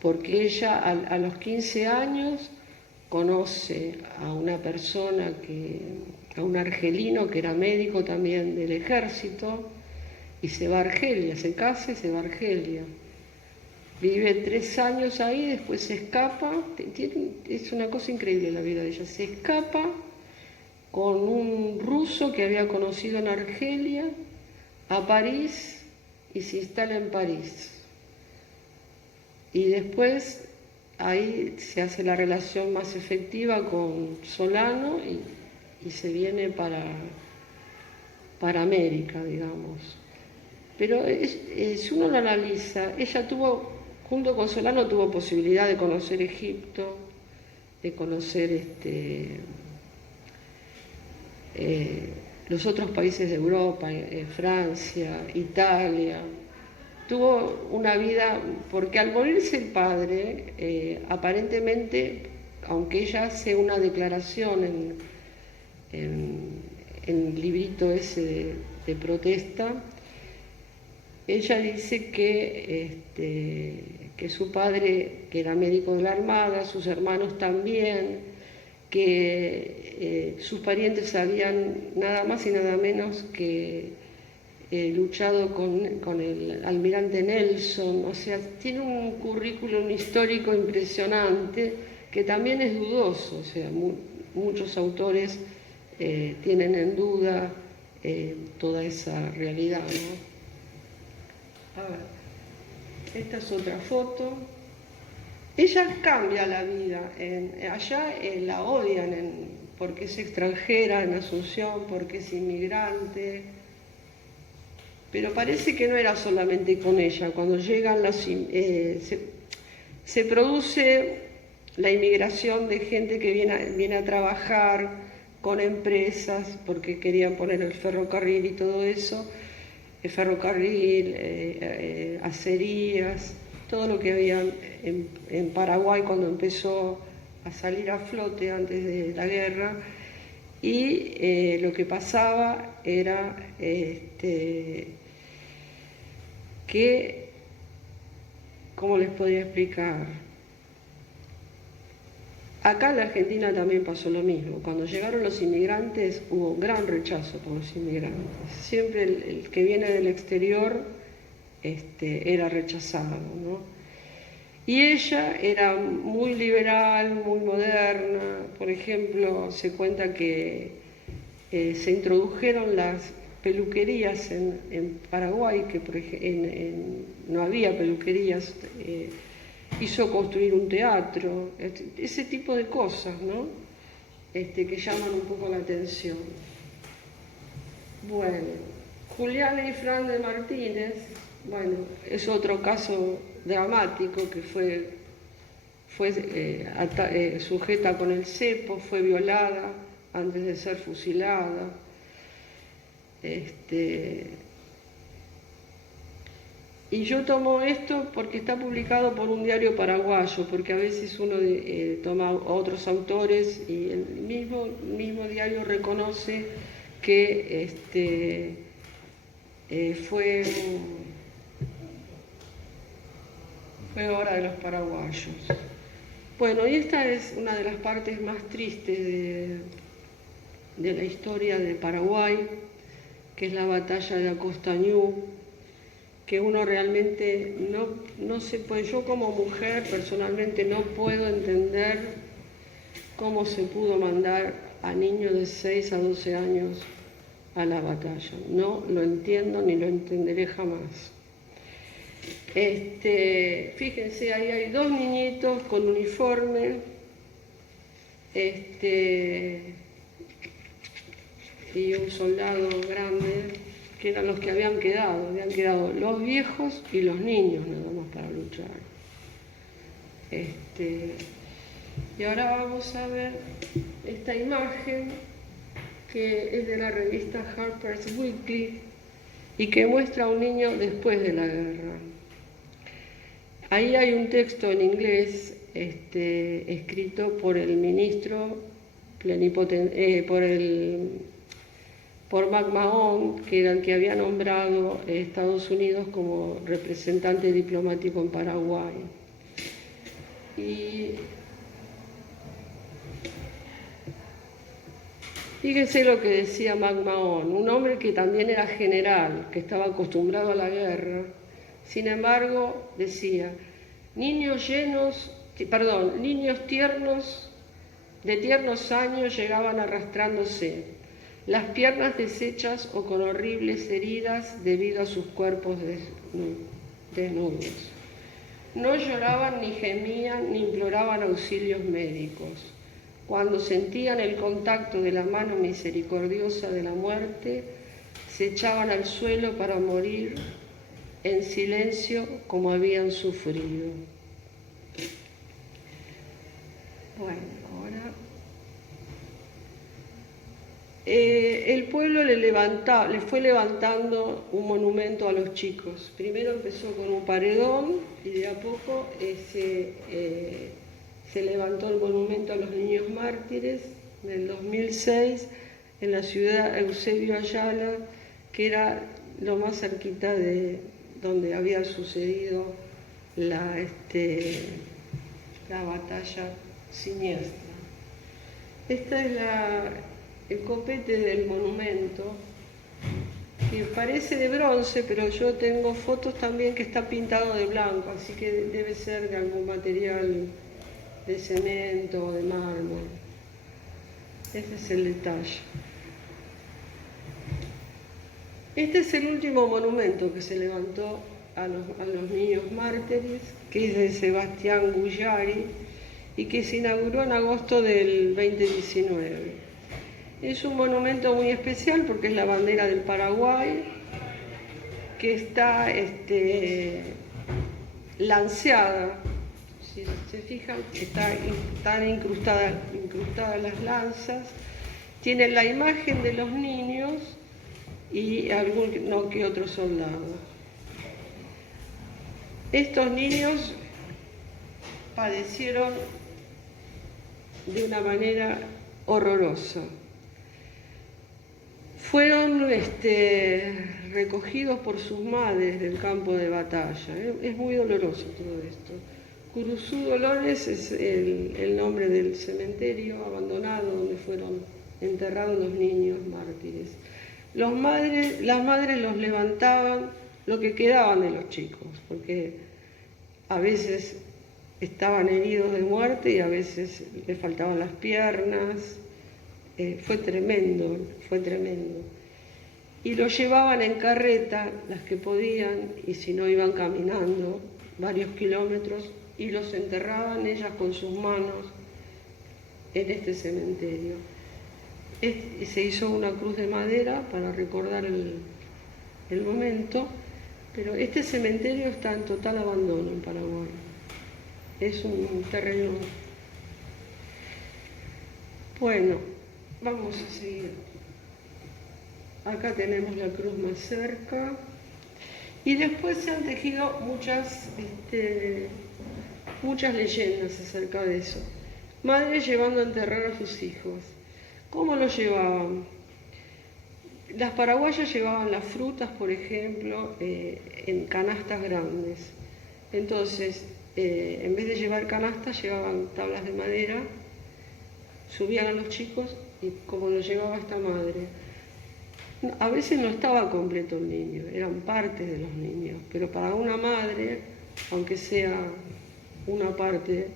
porque ella a los 15 años conoce a una persona, a un argelino que era médico también del ejército, y se va a Argelia, se casa y se va a Argelia. Vive 3 años ahí, después se escapa, es una cosa increíble la vida de ella, se escapa con un ruso que había conocido en Argelia a París y se instala en París. Y después ahí se hace la relación más efectiva con Solano y se viene para América, digamos. Pero si uno lo analiza, ella junto con Solano tuvo posibilidad de conocer Egipto, de conocer los otros países de Europa, Francia, Italia. Tuvo una vida, porque al morirse el padre, aparentemente, aunque ella hace una declaración en el librito ese de protesta, ella dice que su padre, que era médico de la Armada, sus hermanos también, que sus parientes habían nada más y nada menos que luchado con el almirante Nelson. O sea, tiene un currículum histórico impresionante que también es dudoso. O sea, muchos autores tienen en duda toda esa realidad, ¿no? A ver, esta es otra foto. Ella cambia la vida. Allá la odian porque es extranjera en Asunción, porque es inmigrante. Pero parece que no era solamente con ella. Cuando llegan se produce la inmigración de gente que viene a trabajar con empresas porque querían poner el ferrocarril y todo eso. El ferrocarril, acerías, todo lo que había en Paraguay cuando empezó a salir a flote antes de la guerra. Y lo que pasaba era que, ¿cómo les podría explicar? Acá en la Argentina también pasó lo mismo. Cuando llegaron los inmigrantes hubo un gran rechazo por los inmigrantes. Siempre el que viene del exterior era rechazado, ¿no? Y ella era muy liberal, muy moderna. Por ejemplo, se cuenta que se introdujeron las peluquerías en Paraguay, que no había peluquerías. Hizo construir un teatro, ese tipo de cosas, ¿no? Que llaman un poco la atención. Bueno, Juliana y Fran de Martínez, bueno, es otro caso dramático que fue sujeta con el cepo, fue violada antes de ser fusilada. Y yo tomo esto porque está publicado por un diario paraguayo, porque a veces uno toma a otros autores y el mismo diario reconoce que fue obra de los paraguayos. Bueno, y esta es una de las partes más tristes de la historia de Paraguay, que es la batalla de Acostañú, que uno realmente no se puede, yo como mujer personalmente no puedo entender cómo se pudo mandar a niños de 6 a 12 años a la batalla. No lo entiendo ni lo entenderé jamás. Fíjense, ahí hay 2 niñitos con uniforme, y un soldado grande, que eran los que habían quedado los viejos y los niños nada más para luchar. Y ahora vamos a ver esta imagen que es de la revista Harper's Weekly y que muestra a un niño después de la guerra. Ahí hay un texto en inglés escrito por el ministro por McMahon, que era el que había nombrado Estados Unidos como representante diplomático en Paraguay. Y fíjense lo que decía McMahon, un hombre que también era general, que estaba acostumbrado a la guerra. Sin embargo, decía, niños tiernos, de tiernos años llegaban arrastrándose, las piernas deshechas o con horribles heridas debido a sus cuerpos desnudos. No lloraban ni gemían ni imploraban auxilios médicos. Cuando sentían el contacto de la mano misericordiosa de la muerte, se echaban al suelo para morir en silencio como habían sufrido. Bueno, ahora el pueblo le fue levantando un monumento a los chicos. Primero empezó con un paredón y de a poco se levantó el monumento a los niños mártires en el 2006 en la ciudad Eusebio Ayala, que era lo más cerquita de donde había sucedido la batalla siniestra. Este es el copete del monumento, que parece de bronce, pero yo tengo fotos también que está pintado de blanco, así que debe ser de algún material de cemento o de mármol. Este es el detalle. Este es el último monumento que se levantó a los niños mártires, que es de Sebastián Guyari y que se inauguró en agosto del 2019. Es un monumento muy especial porque es la bandera del Paraguay, que está lanceada. Si se fijan, están incrustadas las lanzas. Tiene la imagen de los niños y algún que otro soldado. Estos niños padecieron de una manera horrorosa. Fueron recogidos por sus madres del campo de batalla. Es muy doloroso todo esto. Curuzú Dolores es el nombre del cementerio abandonado donde fueron enterrados los niños mártires. Las madres los levantaban lo que quedaban de los chicos, porque a veces estaban heridos de muerte y a veces les faltaban las piernas. Fue tremendo. Y los llevaban en carreta, las que podían, y si no iban caminando varios kilómetros, y los enterraban ellas con sus manos en este cementerio. Se hizo una cruz de madera para recordar el momento, pero este cementerio está en total abandono en Paraguay. Es un terreno. Bueno, vamos a seguir. Acá tenemos la cruz más cerca. Y después se han tejido muchas leyendas acerca de eso. Madres llevando a enterrar a sus hijos. ¿Cómo lo llevaban? Las paraguayas llevaban las frutas, por ejemplo, en canastas grandes. Entonces, en vez de llevar canastas, llevaban tablas de madera, subían a los chicos y como lo llevaba esta madre. A veces no estaba completo el niño, eran partes de los niños, pero para una madre, aunque sea una parte,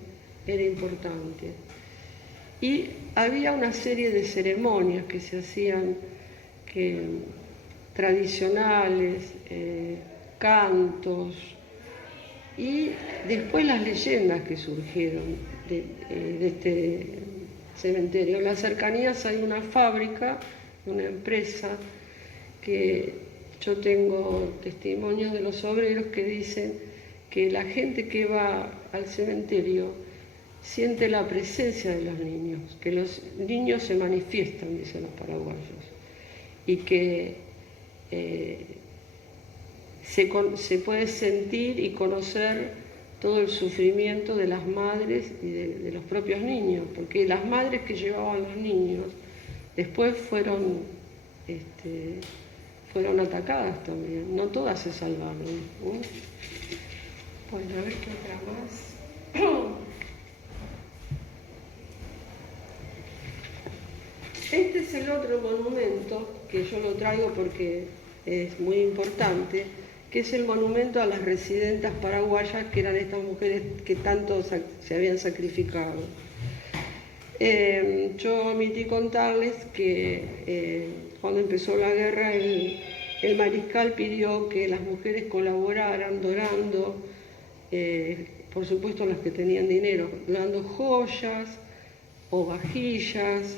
era importante. Y había una serie de ceremonias que se hacían tradicionales, cantos, y después las leyendas que surgieron de este cementerio. En las cercanías hay una fábrica, una empresa, que yo tengo testimonios de los obreros que dicen que la gente que va al cementerio siente la presencia de los niños, que los niños se manifiestan, dicen los paraguayos, y que se puede sentir y conocer todo el sufrimiento de las madres y de los propios niños, porque las madres que llevaban los niños después fueron atacadas también, no todas se salvaron. Bueno, a ver qué otra más. Este es el otro monumento que yo lo traigo porque es muy importante, que es el monumento a las residentas paraguayas, que eran estas mujeres que tanto se habían sacrificado. Yo omití contarles que cuando empezó la guerra el mariscal pidió que las mujeres colaboraran donando, por supuesto las que tenían dinero, donando joyas o vajillas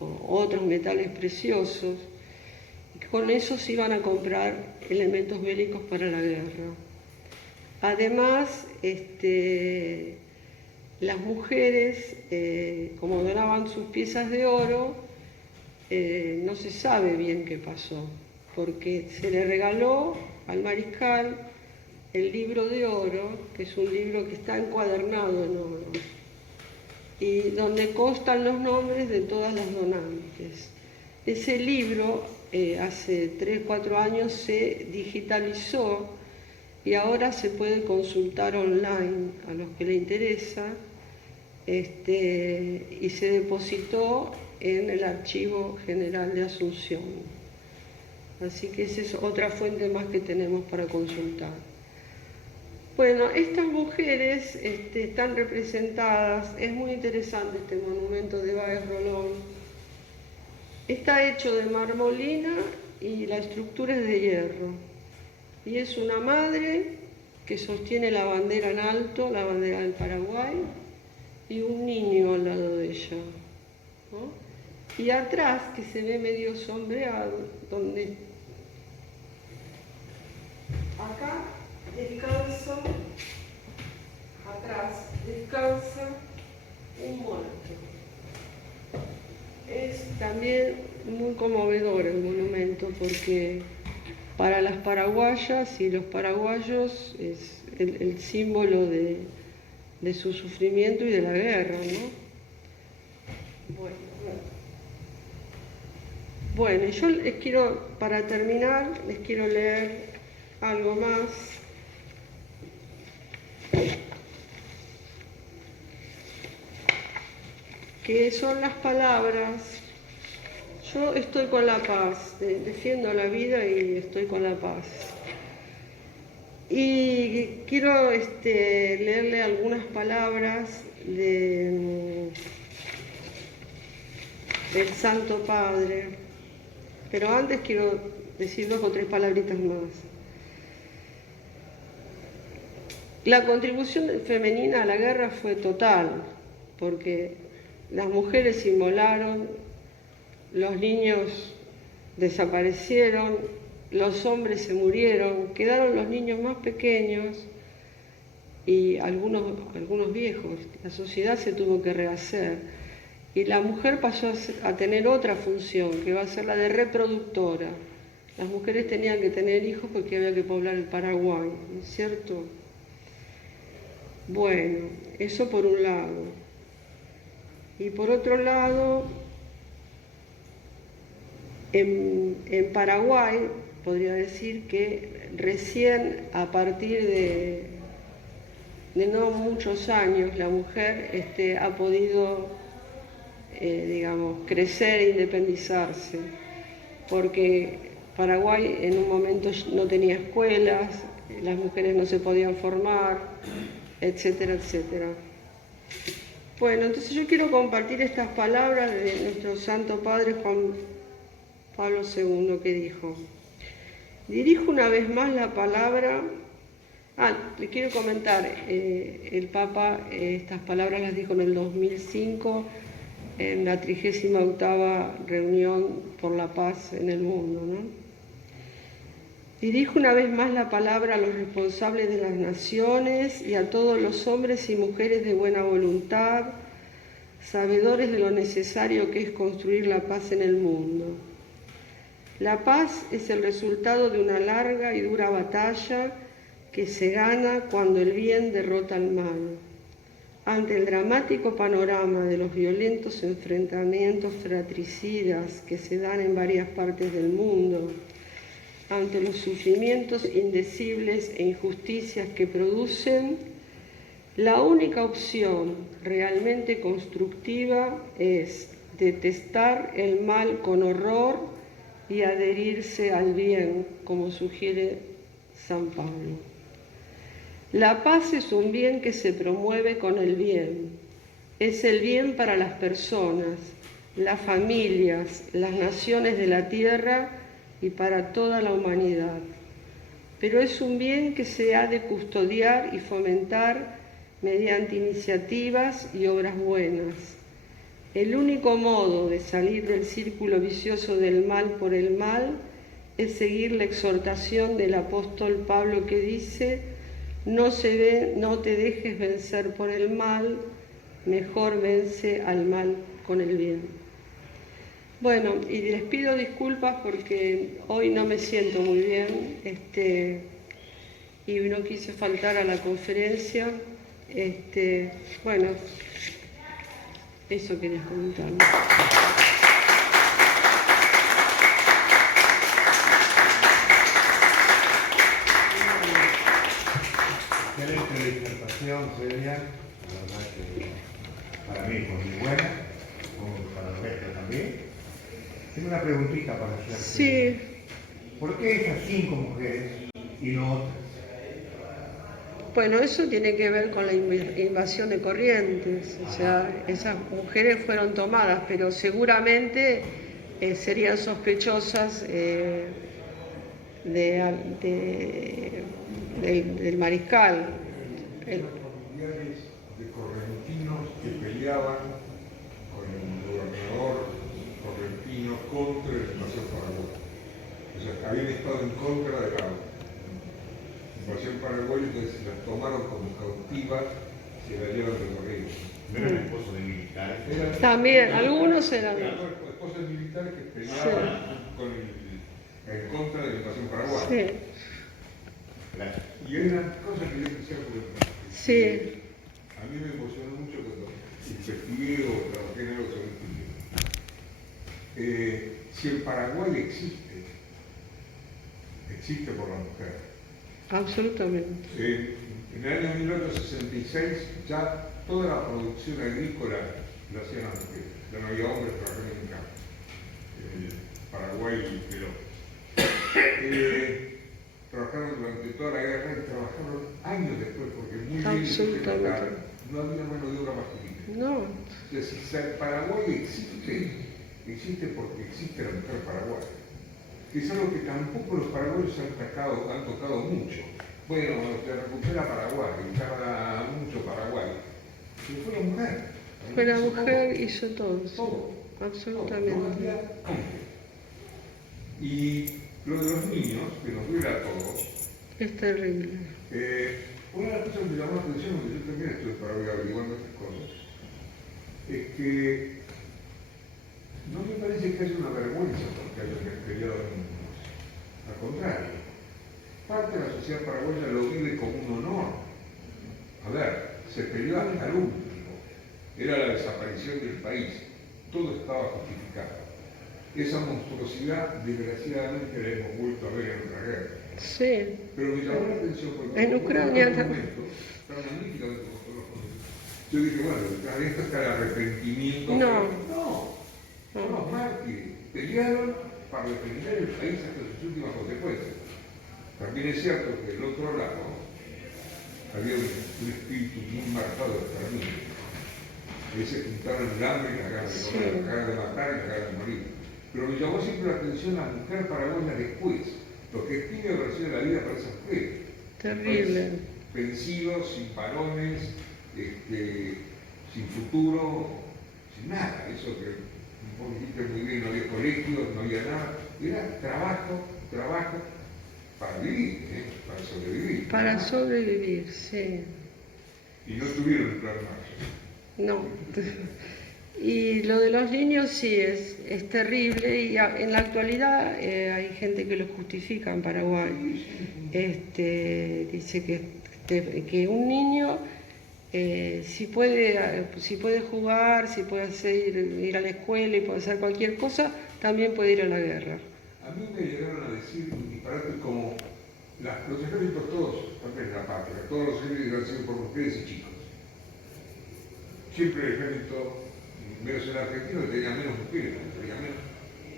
o otros metales preciosos. Con eso se iban a comprar elementos bélicos para la guerra. Además, las mujeres, como donaban sus piezas de oro, no se sabe bien qué pasó, porque se le regaló al mariscal el libro de oro, que es un libro que está encuadernado en oro, y donde constan los nombres de todas las donantes. Ese libro hace 3 o 4 años se digitalizó y ahora se puede consultar online a los que le interesa, y se depositó en el Archivo General de Asunción. Así que esa es otra fuente más que tenemos para consultar. Bueno, estas mujeres están representadas, es muy interesante este monumento de Báez Rolón. Está hecho de marmolina y la estructura es de hierro. Y es una madre que sostiene la bandera en alto, la bandera del Paraguay, y un niño al lado de ella, ¿no? Y atrás, que se ve medio sombreado, donde acá descansa, atrás descansa un muerto. Es también muy conmovedor el monumento porque para las paraguayas y los paraguayos es el símbolo de su sufrimiento y de la guerra, ¿no? Bueno, yo les quiero, para terminar, les quiero leer algo más. Que son las palabras: yo estoy con la paz, defiendo la vida y estoy con la paz. Y quiero leerle algunas palabras del Santo Padre, pero antes quiero decir 2 o 3 palabritas más. La contribución femenina a la guerra fue total, porque las mujeres se inmolaron, los niños desaparecieron, los hombres se murieron, quedaron los niños más pequeños y algunos viejos. La sociedad se tuvo que rehacer y la mujer pasó a tener otra función, que va a ser la de reproductora. Las mujeres tenían que tener hijos porque había que poblar el Paraguay, ¿no es cierto? Bueno, eso por un lado. Y por otro lado, en Paraguay, podría decir que recién a partir de no muchos años la mujer ha podido, digamos, crecer e independizarse, porque Paraguay en un momento no tenía escuelas, las mujeres no se podían formar, etcétera, etcétera. Bueno, entonces yo quiero compartir estas palabras de nuestro Santo Padre Juan Pablo II, que dijo: dirijo una vez más la palabra. Le quiero comentar, el Papa estas palabras las dijo en el 2005 en la 38ª reunión por la paz en el mundo, ¿no? Dirijo una vez más la palabra a los responsables de las naciones y a todos los hombres y mujeres de buena voluntad, sabedores de lo necesario que es construir la paz en el mundo. La paz es el resultado de una larga y dura batalla que se gana cuando el bien derrota al mal. Ante el dramático panorama de los violentos enfrentamientos fratricidas que se dan en varias partes del mundo, ante los sufrimientos indecibles e injusticias que producen, la única opción realmente constructiva es detestar el mal con horror y adherirse al bien, como sugiere San Pablo. La paz es un bien que se promueve con el bien. Es el bien para las personas, las familias, las naciones de la tierra y para toda la humanidad. Pero es un bien que se ha de custodiar y fomentar mediante iniciativas y obras buenas. El único modo de salir del círculo vicioso del mal por el mal es seguir la exhortación del apóstol Pablo, que dice: no te dejes vencer por el mal, mejor vence al mal con el bien. Bueno, y les pido disculpas porque hoy no me siento muy bien, y no quise faltar a la conferencia. Bueno, eso quería comentar. Excelente disertación, Celia. La verdad que para mí fue muy buena, como para el resto también. Tengo una preguntita para hacerte. Sí. ¿Por qué esas 5 mujeres y no otras? Bueno, eso tiene que ver con la invasión de Corrientes. O sea, esas mujeres fueron tomadas, pero seguramente serían sospechosas del mariscal. Eran familiares de correntinos que peleaban con el gobernador correntino contra la invasión paraguaya. O sea, habían estado en contra de la invasión paraguaya, entonces las tomaron como cautivas, se las llevan recorridos. ¿No eran esposos de militares? También, algunos eran. Esposos militares que peleaban en contra de la invasión paraguaya. Sí. Gracias. Y hay una cosa que yo quisiera preguntar. Sí. A mí me emocionó mucho cuando investigué o trabajé en algo sobre este. Si el Paraguay existe por la mujer. Absolutamente. En el año 1866 ya toda la producción agrícola la hacían las mujeres. Ya no había hombres trabajando en el campo. Paraguay y Perú. Trabajaron durante toda la guerra y trabajaron años después, porque muy bien no había mano de obra masculina. No. Entonces, si Paraguay existe porque existe la mujer paraguaya. Es algo que tampoco los paraguayos han tocado mucho. Bueno, se recupera Paraguay, tarda mucho Paraguay. Pero fue la mujer. Fue la mujer, hizo todo. Todo. Absolutamente. No había hombre. Y lo de los niños, que nos duele a todos. Es terrible. Una de las cosas que me llamó la atención, porque yo también estoy para averiguando estas cosas, es que no me parece que haya una vergüenza porque hayan peleado niños. Al contrario, parte de la sociedad paraguaya lo vive como un honor. A ver, se peleó hasta el último. Era la desaparición del país. Todo estaba justificado. Esa monstruosidad, desgraciadamente, la hemos vuelto a ver en otra guerra. Sí. Pero me llamó la atención porque En Ucrania en un momento tan magnífico de yo dije, bueno, detrás de esto está el arrepentimiento. No. Son los mártires. Pelearon para defender el país hasta sus últimas consecuencias. También es cierto que del otro lado había un espíritu muy marcado de exterminio. Ahí se juntaron el hambre y la gana de comer, la gana de matar y la gana de morir. Pero me llamó siempre la atención la mujer paraguaya después. Lo que escribe haber sido la vida para esa mujer. Terrible. Vencido, sin varones, sin futuro, sin nada. Eso que vos dijiste muy bien, no había colegios, no había nada. Era trabajo para vivir, para sobrevivir. Para sobrevivir, sí. Y no tuvieron el plan Marshall. No. Y lo de los niños sí es terrible y en la actualidad hay gente que lo justifica en Paraguay. Dice que un niño si puede jugar, si puede ir a la escuela y puede hacer cualquier cosa, también puede ir a la guerra. A mí me llegaron a decir disparates como los ejércitos todos, también en la patria, todos los ejércitos han sido por mujeres y chicos. Siempre el ejército, menos en Argentina, tenía menos mujeres, tenía menos.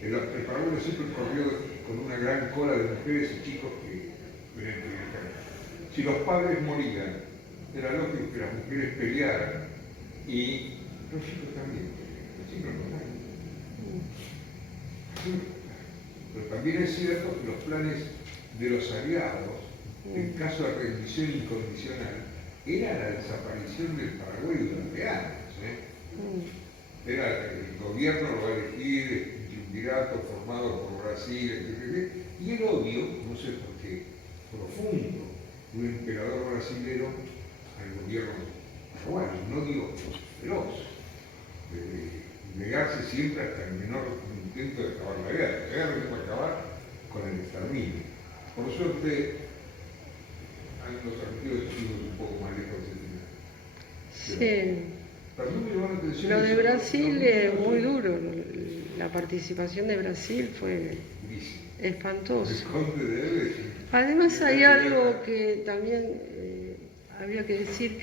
El Paraguay siempre corrió con una gran cola de mujeres y chicos que venían del ejército. Si los padres morían, era lógico que las mujeres pelearan y los chicos también, los chicos no dan. Pero también es cierto que los planes de los aliados, en caso de rendición incondicional, era la desaparición del Paraguay durante años. Era el gobierno lo va a elegir, el triunvirato formado por Brasil, etc. Y el odio, no sé por qué, profundo, de un emperador brasilero al gobierno paraguayo, un odio feroz, de negarse siempre hasta el menor intento de acabar la guerra. La guerra no puede acabar con el exterminio. Por suerte, los argentinos estuvimos un poco más lejos de ese final. Sí. También me llamó la atención Lo de eso, Brasil es muy duro. La participación de Brasil fue el espantosa. conde de Eves. Además hay algo que también había que decir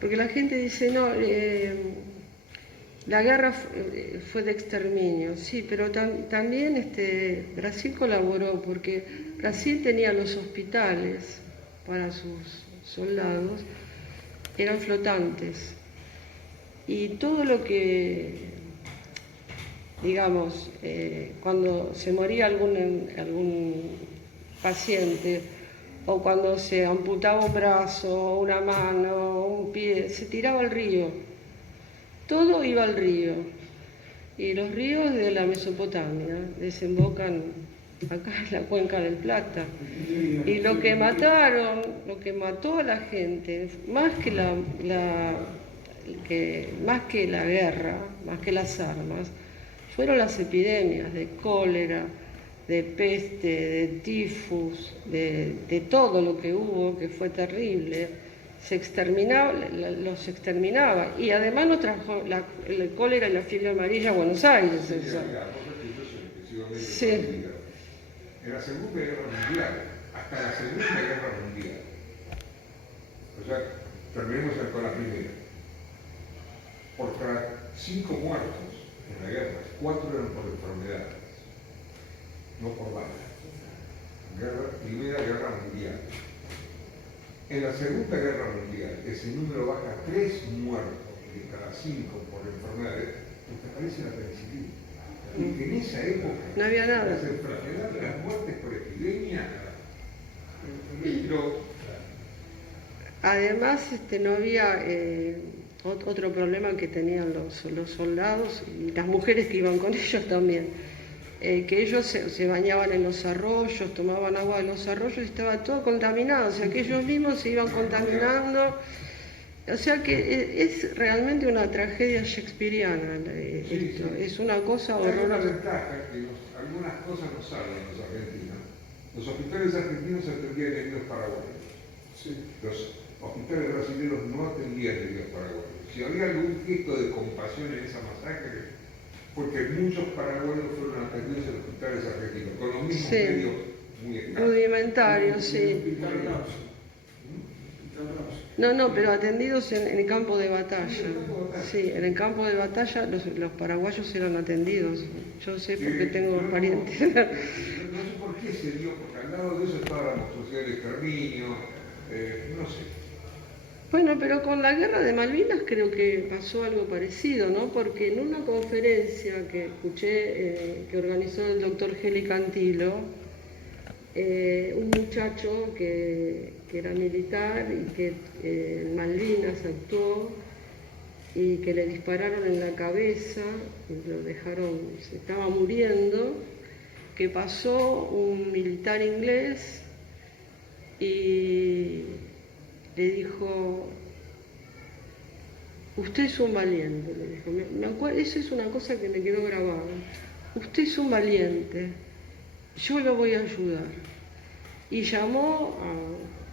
porque la gente dice, no, la guerra fue de exterminio, sí, pero también Brasil colaboró porque Brasil tenía los hospitales para sus soldados, eran flotantes. Y todo lo que, digamos, cuando se moría algún paciente o cuando se amputaba un brazo, una mano, un pie, se tiraba al río. Todo iba al río. Y los ríos de la Mesopotamia desembocan acá en la cuenca del Plata. Y lo que mató a la gente, más que la guerra, más que las armas, fueron las epidemias de cólera, de peste, de tifus, de todo lo que hubo, que fue terrible. Los exterminaba. Y además nos trajo la cólera y la fiebre amarilla a Buenos Aires. Sí. En la Segunda Guerra Mundial, hasta la Segunda Guerra Mundial. O sea, terminemos con la primera. Por cada 5 muertos en la guerra, 4 eran por enfermedades, no por balas. Primera Guerra Mundial. En la Segunda Guerra Mundial, ese número baja a 3 muertos de cada 5 por enfermedades, porque aparece la penicilina. Y en esa época, no había nada. Las enfermedades, las muertes por epidemia, pero además no había otro problema que tenían los soldados y las mujeres que iban con ellos también, que ellos se bañaban en los arroyos, tomaban agua de los arroyos y estaba todo contaminado, o sea que ellos mismos se iban contaminando, o sea que es realmente una tragedia shakespeariana esto, es una cosa hay una horrorosa. ventaja que algunas cosas no saben los argentinos. Los hospitales argentinos atendían heridos paraguayos. Los hospitales brasileños no atendían heridos paraguayos. Si había algún gesto de compasión en esa masacre, porque muchos paraguayos fueron atendidos en hospitales argentinos, con los mismos medios muy escasos. Rudimentario, sí. No, pero atendidos en el campo de batalla. Sí, en el campo de batalla los paraguayos eran atendidos. Yo sé porque tengo parientes. No sé por qué se dio, porque al lado de eso estaba la monstruosidad del exterminio, no sé. Bueno, pero con la guerra de Malvinas creo que pasó algo parecido, ¿no? Porque en una conferencia que escuché que organizó el doctor Geli Cantilo, un muchacho que era militar y que en Malvinas actuó y que le dispararon en la cabeza y lo dejaron, se estaba muriendo, que pasó un militar inglés y le dijo: usted es un valiente, le dijo. Eso es una cosa que me quedó grabada. Usted es un valiente, yo lo voy a ayudar. Y llamó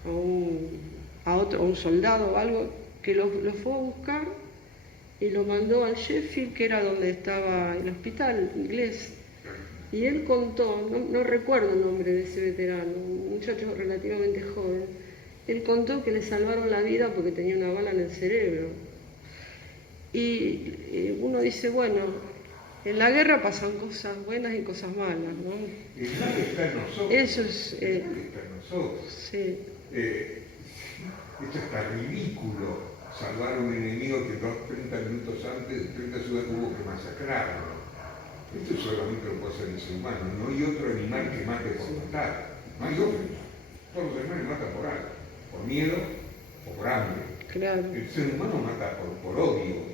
a un soldado o algo que lo fue a buscar y lo mandó al Sheffield, que era donde estaba el hospital inglés. Y él contó, no recuerdo el nombre de ese veterano, un muchacho relativamente joven, él contó que le salvaron la vida porque tenía una bala en el cerebro. Y uno dice, bueno, en la guerra pasan cosas buenas y cosas malas, ¿no? El mal está en nosotros. Eso es... el mal está en nosotros. Sí. Esto es tan ridículo, salvar a un enemigo que 30 minutos antes, 30 ciudades hubo que masacrarlo. Esto solamente lo puede hacer el ser humano, no hay otro animal que mate por matar. No hay otro. Todos los animales matan por algo, por miedo o por hambre. Claro. El ser humano mata por odio.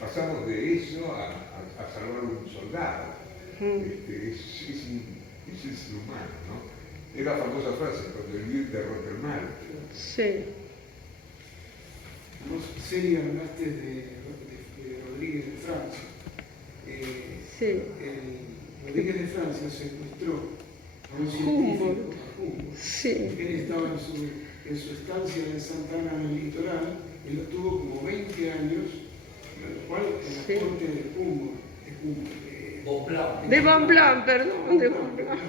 Pasamos de eso a salvar a un soldado. Es el ser humano, ¿no? Es la famosa frase, cuando el bien derrota el mal. Sí. Vos, Celia, hablaste de Rodríguez de Francia. Sí. Rodríguez de Francia secuestró a un Humboldt. científico, Humboldt. Sí. Él estaba en su estancia en Santa Ana, en el litoral, él lo tuvo como 20 años, lo cual en la corte de Humboldt, De Bonpland, perdón, de Bonpland.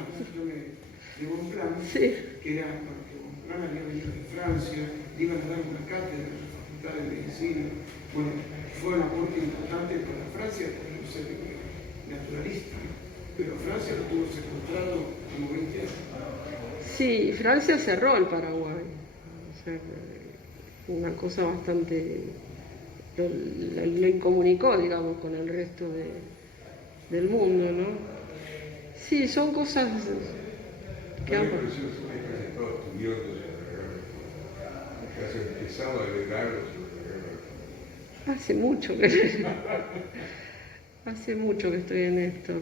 De Bonpland, Sí. que era, porque Bonpland había venido de Francia, le iban a dar una cátedra en la Facultad de Medicina. Bueno, fue un aporte importante para Francia, porque no sé, naturalista, pero Francia lo tuvo secuestrado como 20 años. Sí, Francia cerró el Paraguay. O sea, una cosa bastante... Lo incomunicó, digamos, con el resto del mundo, ¿no? Sí, son cosas que han... Pero si es una especie de todo estudioso sobre la guerra, que has empezado a leerlo sobre la guerra. Hace mucho que estoy en esto.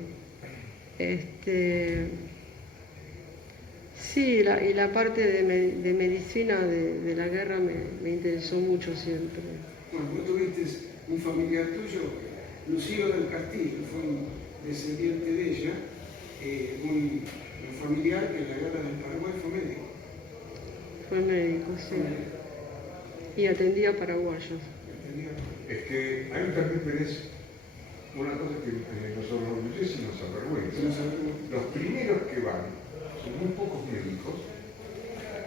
Sí, y la parte de medicina de la guerra me interesó mucho siempre. Bueno, vos tuviste un familiar tuyo, Lucilo del Castillo, fue un descendiente de ella, un familiar que en la guerra del Paraguay fue médico. Fue médico, sí. Y atendía paraguayos. Es que ahí también tenés una cosa que nos enorgullece y nos avergüenza. Los primeros que van son muy pocos médicos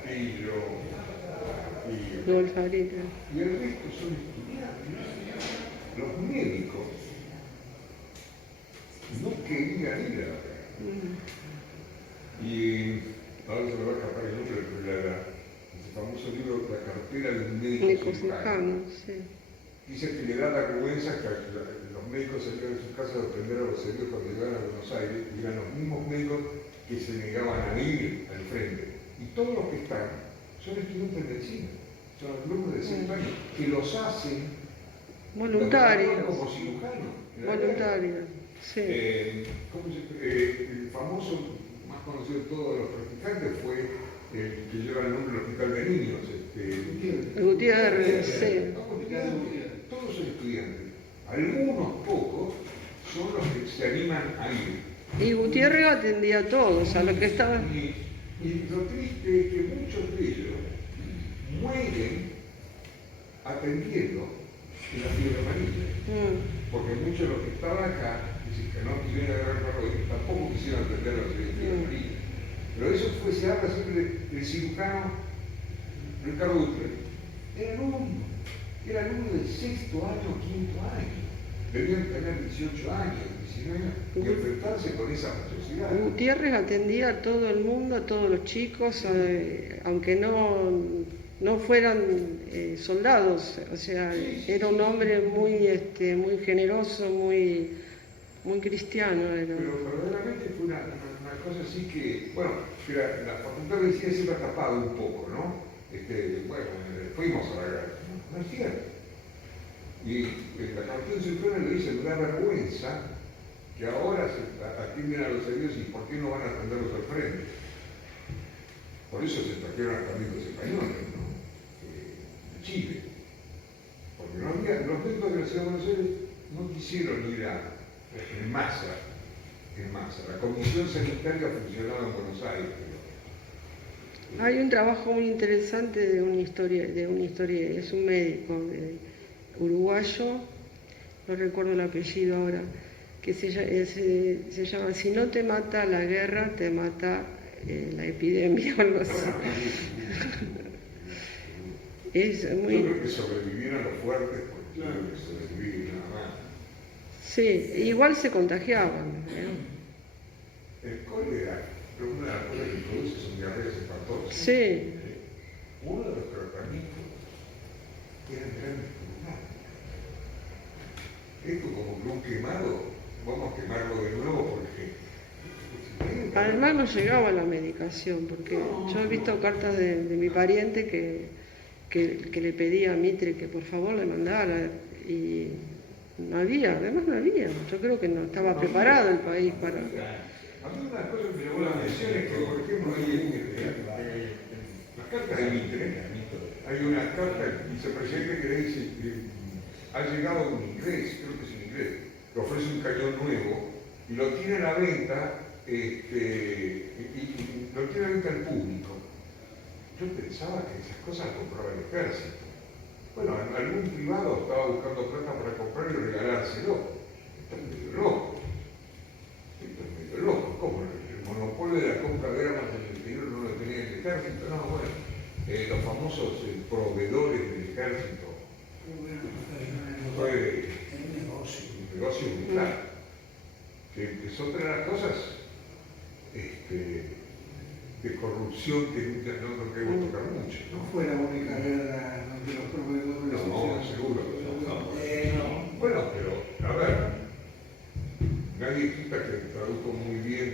y El resto son estudiantes. Los médicos no querían ir a la guerra. Y ahora se me va a escapar el nombre, pero ese famoso libro, La cartera de un médico cirujano. Sí. Dice que le da la vergüenza que los médicos salían de sus casas a atender a los heridos cuando llegaban a Buenos Aires, y eran los mismos médicos que se negaban a ir al frente. Y todos los que están son estudiantes de medicina, son alumnos de 5 años, que los hacen voluntarios. como cirujanos. Voluntarios, sí. El famoso, más conocido de todos los practicantes fue el que lleva el nombre del Hospital de Niños, Gutiérrez, sí. Todos son estudiantes. Algunos pocos son los que se animan a ir. Y Gutiérrez atendía a todos, a los que estaban... Y lo triste es que muchos de ellos mueren atendiendo en la fiebre amarilla. Porque muchos de los que estaban acá, que no quisieron agarrar el Paraguay, tampoco quisieron atender a la fiebre amarilla. Pero eso fue, se habla siempre del cirujano Ricardo Dutré. Era el uno del sexto año, quinto año. Debían tener 18 años, 19 años, y enfrentarse con esa atrocidad. Gutiérrez atendía a todo el mundo, a todos los chicos, aunque no fueran soldados. O sea, era un hombre muy generoso, muy cristiano. Era. Pero verdaderamente fue una cosa así que, bueno, la Facultad de Medicina siempre ha tapado un poco, ¿no? Bueno, fuimos a la guerra, no es cierto. Y la Constitución Suprema le dice, me da vergüenza que ahora se atienden a los heridos y ¿por qué no van a atenderlos al frente? Por eso se trajeron también los españoles, ¿no? De Chile. Porque no había, los médicos de la Ciudad de Buenos Aires no quisieron ir en masa. La comisión sanitaria funcionaba en Buenos Aires. Hay un trabajo muy interesante de una historia, es un médico uruguayo, no recuerdo el apellido ahora, que se llama Si no te mata la guerra, te mata la epidemia o algo así. Es muy... Yo creo que sobrevivieron los fuertes, porque claro que sobrevivir nada más. Sí, igual se contagiaban. El cólera, pero una de las cosas que produce son diarreas espantosas. Sí. Uno de los tratamientos eran grandes pulmonares. Esto como que un quemado, vamos a quemarlo de nuevo porque... Además no llegaba la medicación, porque yo he visto cartas de mi pariente que le pedía a Mitre que por favor le mandara y no había, además no había. Yo creo que no estaba preparado el país para... A mí una cosa que me llamó la atención es que, por ejemplo, hay las cartas de Mitre, hay una carta del vicepresidente que le dice que ha llegado un inglés, creo que es un inglés, que ofrece un cañón nuevo y lo tiene a la venta, y lo tiene a la venta al público. Yo pensaba que esas cosas las compraba el ejército. Bueno, algún privado estaba buscando plata para comprarlo y regalárselo. Esto es medio loco. ¿Cómo? El monopolio de la compra de armas en el exterior no lo tenía el ejército. No, bueno, los famosos proveedores del ejército. Fue un negocio brutal. Que son otra de las cosas de corrupción que no queremos tocar mucho. No fue la única guerra de los proveedores. No, seguro. Bueno, pero, a ver, nadie quita que tradujo muy bien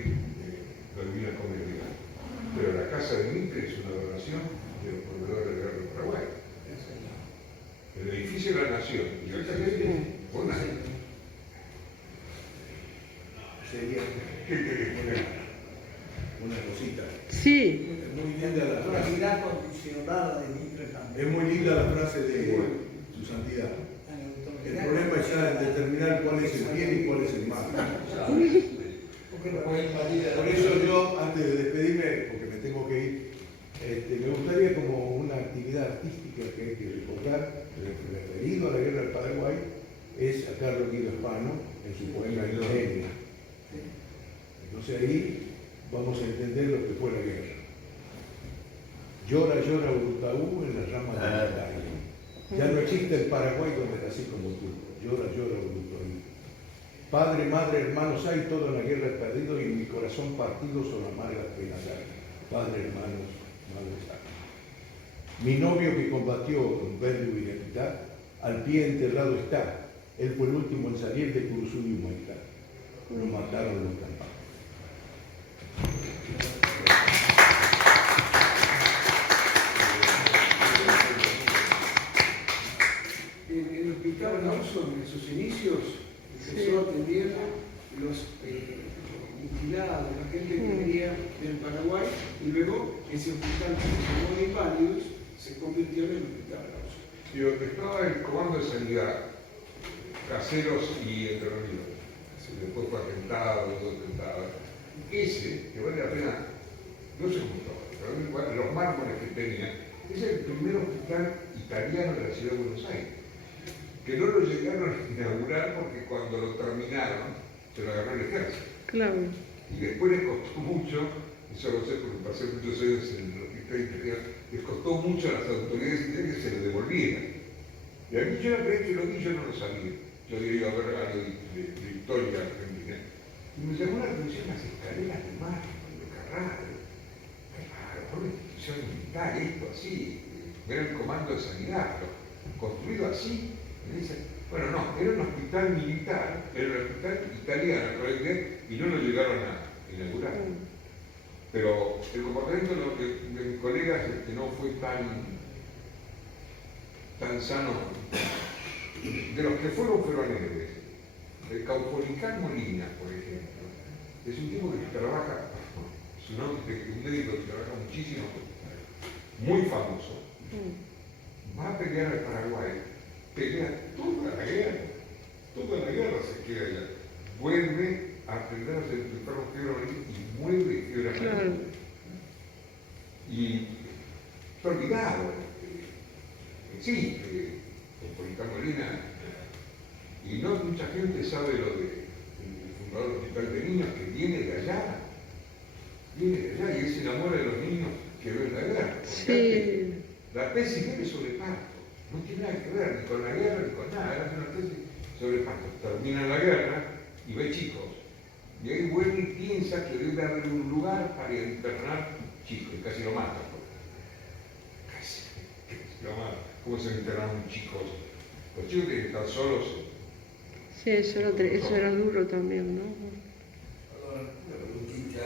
la Divina Comedia, pero la casa de Mitre es una donación de los proveedores de la guerra de Paraguay. El edificio de la Nación, y esta gente, una. ¿Qué querés poner? Una cosita. Sí. Es muy linda la frase. La condicionada de Mitre también. Es muy linda la frase de su santidad. El problema está en determinar cuál es el bien y cuál es el mal. Por eso yo, antes de despedirme, porque me tengo que ir, me gustaría como una actividad artística que hay que recordar, referido a la guerra del Paraguay, es a Carlos Guido Hispano en su poema Ilenia. Entonces ahí vamos a entender lo que fue la guerra. Llora, llora Urutaú en las ramas de la montaña. Ya no existe el Paraguay donde nací como tú. Llora, llora Urutaú. Padre, madre, hermanos, hay todo en la guerra perdido y en mi corazón partido son amargas penas. Padre, hermanos, madre, sangre. Mi novio que combatió con Berrio y Nepitá, al pie enterrado está. Él fue el último en salir de Curuzú y Humaitá. Lo mataron los campos. El hospital Lawson en sus inicios empezó atendiendo los mutilados, la gente que venía del Paraguay, y luego ese hospital que se llamó de inválidos se convirtió en el hospital Lawson. Y donde estaba el comando de sanidad, Caseros y Entre Ríos, después fue atentado, ese, que vale la pena, no sé cómo estaba, pero los mármoles que tenía, es el primer hospital italiano de la ciudad de Buenos Aires, que no lo llegaron a inaugurar porque cuando lo terminaron se lo agarró el ejército. Claro. Y después les costó mucho Eso lo sé porque pasé muchos años en el hospital interior. Les costó mucho a las autoridades italianas que se lo devolvieran. Y a mí yo la primera que lo vi, yo no lo sabía. Yo había ido a ver algo de historia argentina. Y me llamó la atención las escaleras de mármol de Carrara. Claro, por una institución militar, esto así. Era el comando de sanidad, pero construido así. Me dicen, bueno, no, era un hospital militar, era un hospital italiano, y no lo llegaron a inaugurar. Pero el comportamiento de mis colegas no fue tan sano. De los que fueron héroes. El Caupolicán Molina, por ejemplo, es un tipo que trabaja, su nombre, un médico que trabaja muchísimo, muy famoso, va a pelear al Paraguay, pelea toda la guerra se queda allá, vuelve a aprender a ser enfermo de fiebre amarilla y muere de fiebre amarilla. Claro. Y está olvidado. Sí, Caupolicán Molina. Y no mucha gente sabe lo del fundador del Hospital de Niños, que viene de allá y él se enamora de los niños que ven la guerra. Sí. La tesis de él es sobre parto, no tiene nada que ver ni con la guerra ni con nada, era una tesis sobre parto. Termina la guerra y ve chicos, y ahí vuelve y piensa que debe haber un lugar para internar chicos, y casi lo mata. Casi lo mata. ¿Cómo se internaron chicos? Los chicos tienen que estar solos. Sí, eso era duro también, ¿no? Allora, una preguntita,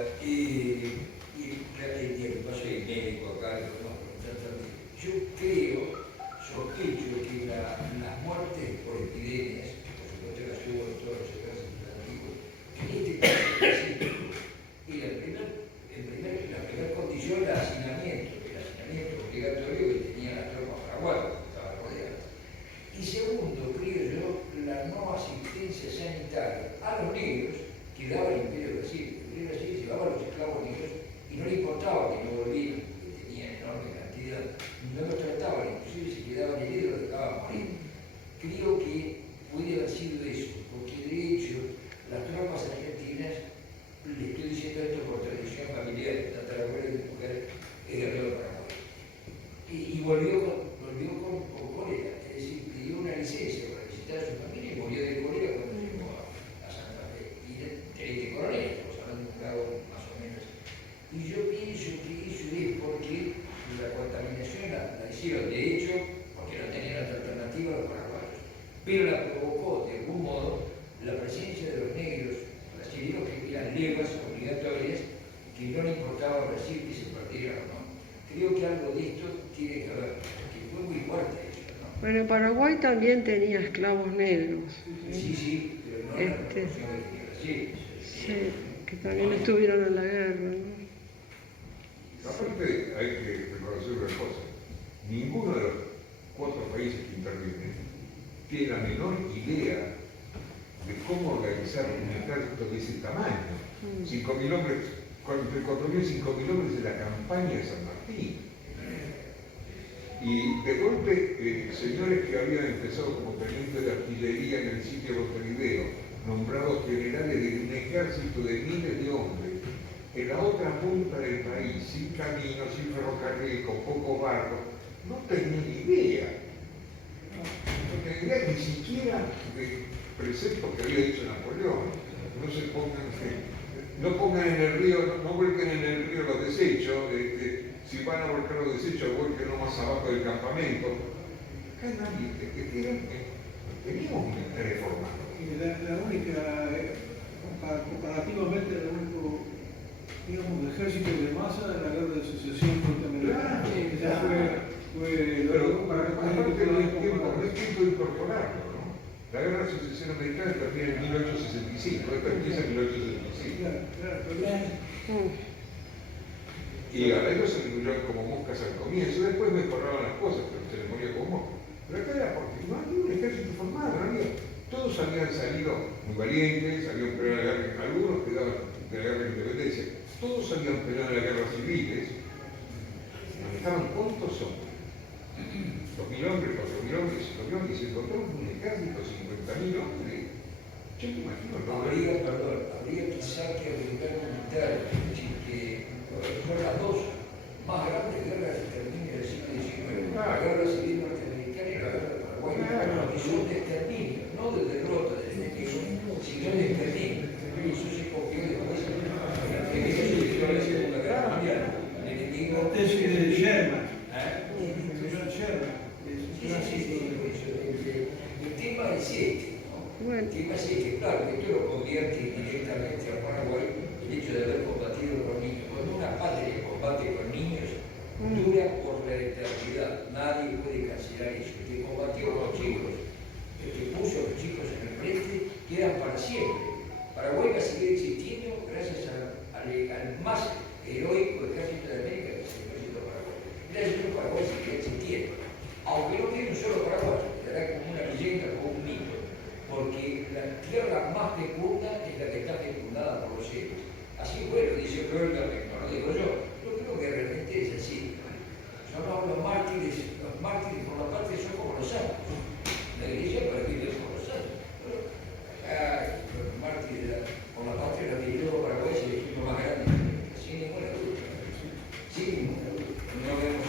no soy médico acá, yo sospecho que las muertes por epidemias, por supuesto las hubo en todos los ejércitos antiguos, en este caso específico, y la primera condición era el hacinamiento obligatorio que tenían las tropas paraguayas, que estaban rodeadas. Y segundo, creo yo, la no asistencia sanitaria a los negros que daba el Imperio Brasil. El Imperio Brasil llevaba a los esclavos negros y no le importaba que no volvieran, que tenían enorme cantidad, no los trataban, inclusive si quedaban heridos los dejaban morir. Creo que puede haber sido eso, porque de hecho las tropas argentinas, le estoy diciendo esto por tradición familiar, tatarabuelo de mi mujer es guerrero de Paraguay, y volvió con cólera, es decir, pidió una licencia para visitar a su familia y murió de cólera cuando llegó a Santa Fe. Y de teniente coronel, estamos hablando de un grado más o menos. Y yo pienso que eso es porque la contaminación la hicieron, de hecho, porque no tenían otra alternativa los paraguayos, pero la provocó de algún modo la presencia de los negros brasileños que eran leguas obligatorias que no le importaba a Brasil que se perdieran o no. Creo que algo de esto tiene que ver, porque fue muy fuerte eso, ¿no? Bueno, Paraguay también tenía esclavos negros. Sí, pero no la proporción que tenía Brasil. Sí, que también estuvieron en la guerra, ¿no? Aparte hay que reconocer una cosa, ninguno de los 4 países que intervienen tiene la menor idea de cómo organizar un ejército de ese tamaño. 5.000 hombres, entre 4.000 y 5.000 hombres en la campaña de San Martín. Y de golpe, señores que habían empezado como tenientes de artillería en el sitio de Montevideo, nombrados generales de un ejército de miles de hombres, en la otra punta del país, sin camino, sin ferrocarril, con pocos barcos, no tenían ni idea. No tenían idea ni siquiera de preceptos que había dicho Napoleón. No pongan en el río, no vuelquen en el río los desechos, si van a volcar los desechos, vuelquenlo más abajo del campamento. Acá nadie, teníamos militares formados. La única, comparativamente, el único, digamos, ejército de masa de la guerra de asociación norteamericana. Esa fue Pero aparte no es tiempo de incorporarlo, ¿no? La guerra de asociación americana termina en 1865, esta empieza en 1865. Y a ellos se les murieron como moscas al comienzo, después mejoraban las cosas, pero se les moría como moscas. Pero acá era porque no había un ejército formado, no había. Todos habían salido muy valientes, habían peleado la guerra, algunos quedaban de la guerra de independencia, todos habían peleado en las guerras civiles, manejaban cuántos hombres. 2.000 hombres, 4.000 hombres, 5.000 hombres, y se encontró un ejército, 50.000 hombres. Yo me imagino, ¿no? Habría quizá que agregar un militar, es decir, que son las dos más grandes guerras exterminios del siglo XIX, la guerra civil norteamericana y la guerra de Paraguay, que son de exterminio, no de derrota del enemigo, sino de exterminio. Eso se copió después en la Segunda Guerra Mundial. El enemigo. La tesis de Sherman. ¿Eh? John Sherman. El tema es este, ¿no? Bueno. El tema es este, claro, esto lo convierte directamente a Paraguay el hecho de haber combatido con niños. Cuando una patria combate con niños, dura por la eternidad. Nadie puede cancelar eso. El que combatió con chicos, el que puso a los chicos en el frente, quedan para siempre. Paraguay va a seguir existiendo gracias al más heroico ejército de América, que es el ejército paraguayo. El ejército paraguayo seguirá existiendo, aunque no tiene un solo paraguayo, quedará como una leyenda, como un mito, porque la tierra más fecunda es la que está fecundada por los cielos. Así fue, lo dice Berger, no lo digo yo creo que realmente es así. Son los mártires por la patria son como los santos. La iglesia para vivir por los santos. Los mártires por la patria, la que yo Paraguay es el ejemplo más grande, sin ninguna duda. Sin ninguna duda. No vemos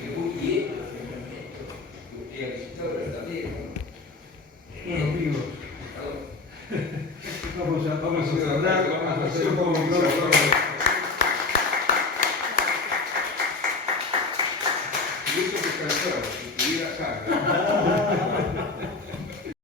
que Gutiérrez, que ha visitado también, ¿no? Bueno, amigos, vamos a cerrar, vamos a hacer un poco de Y eso que cansado, si tuviera sangre.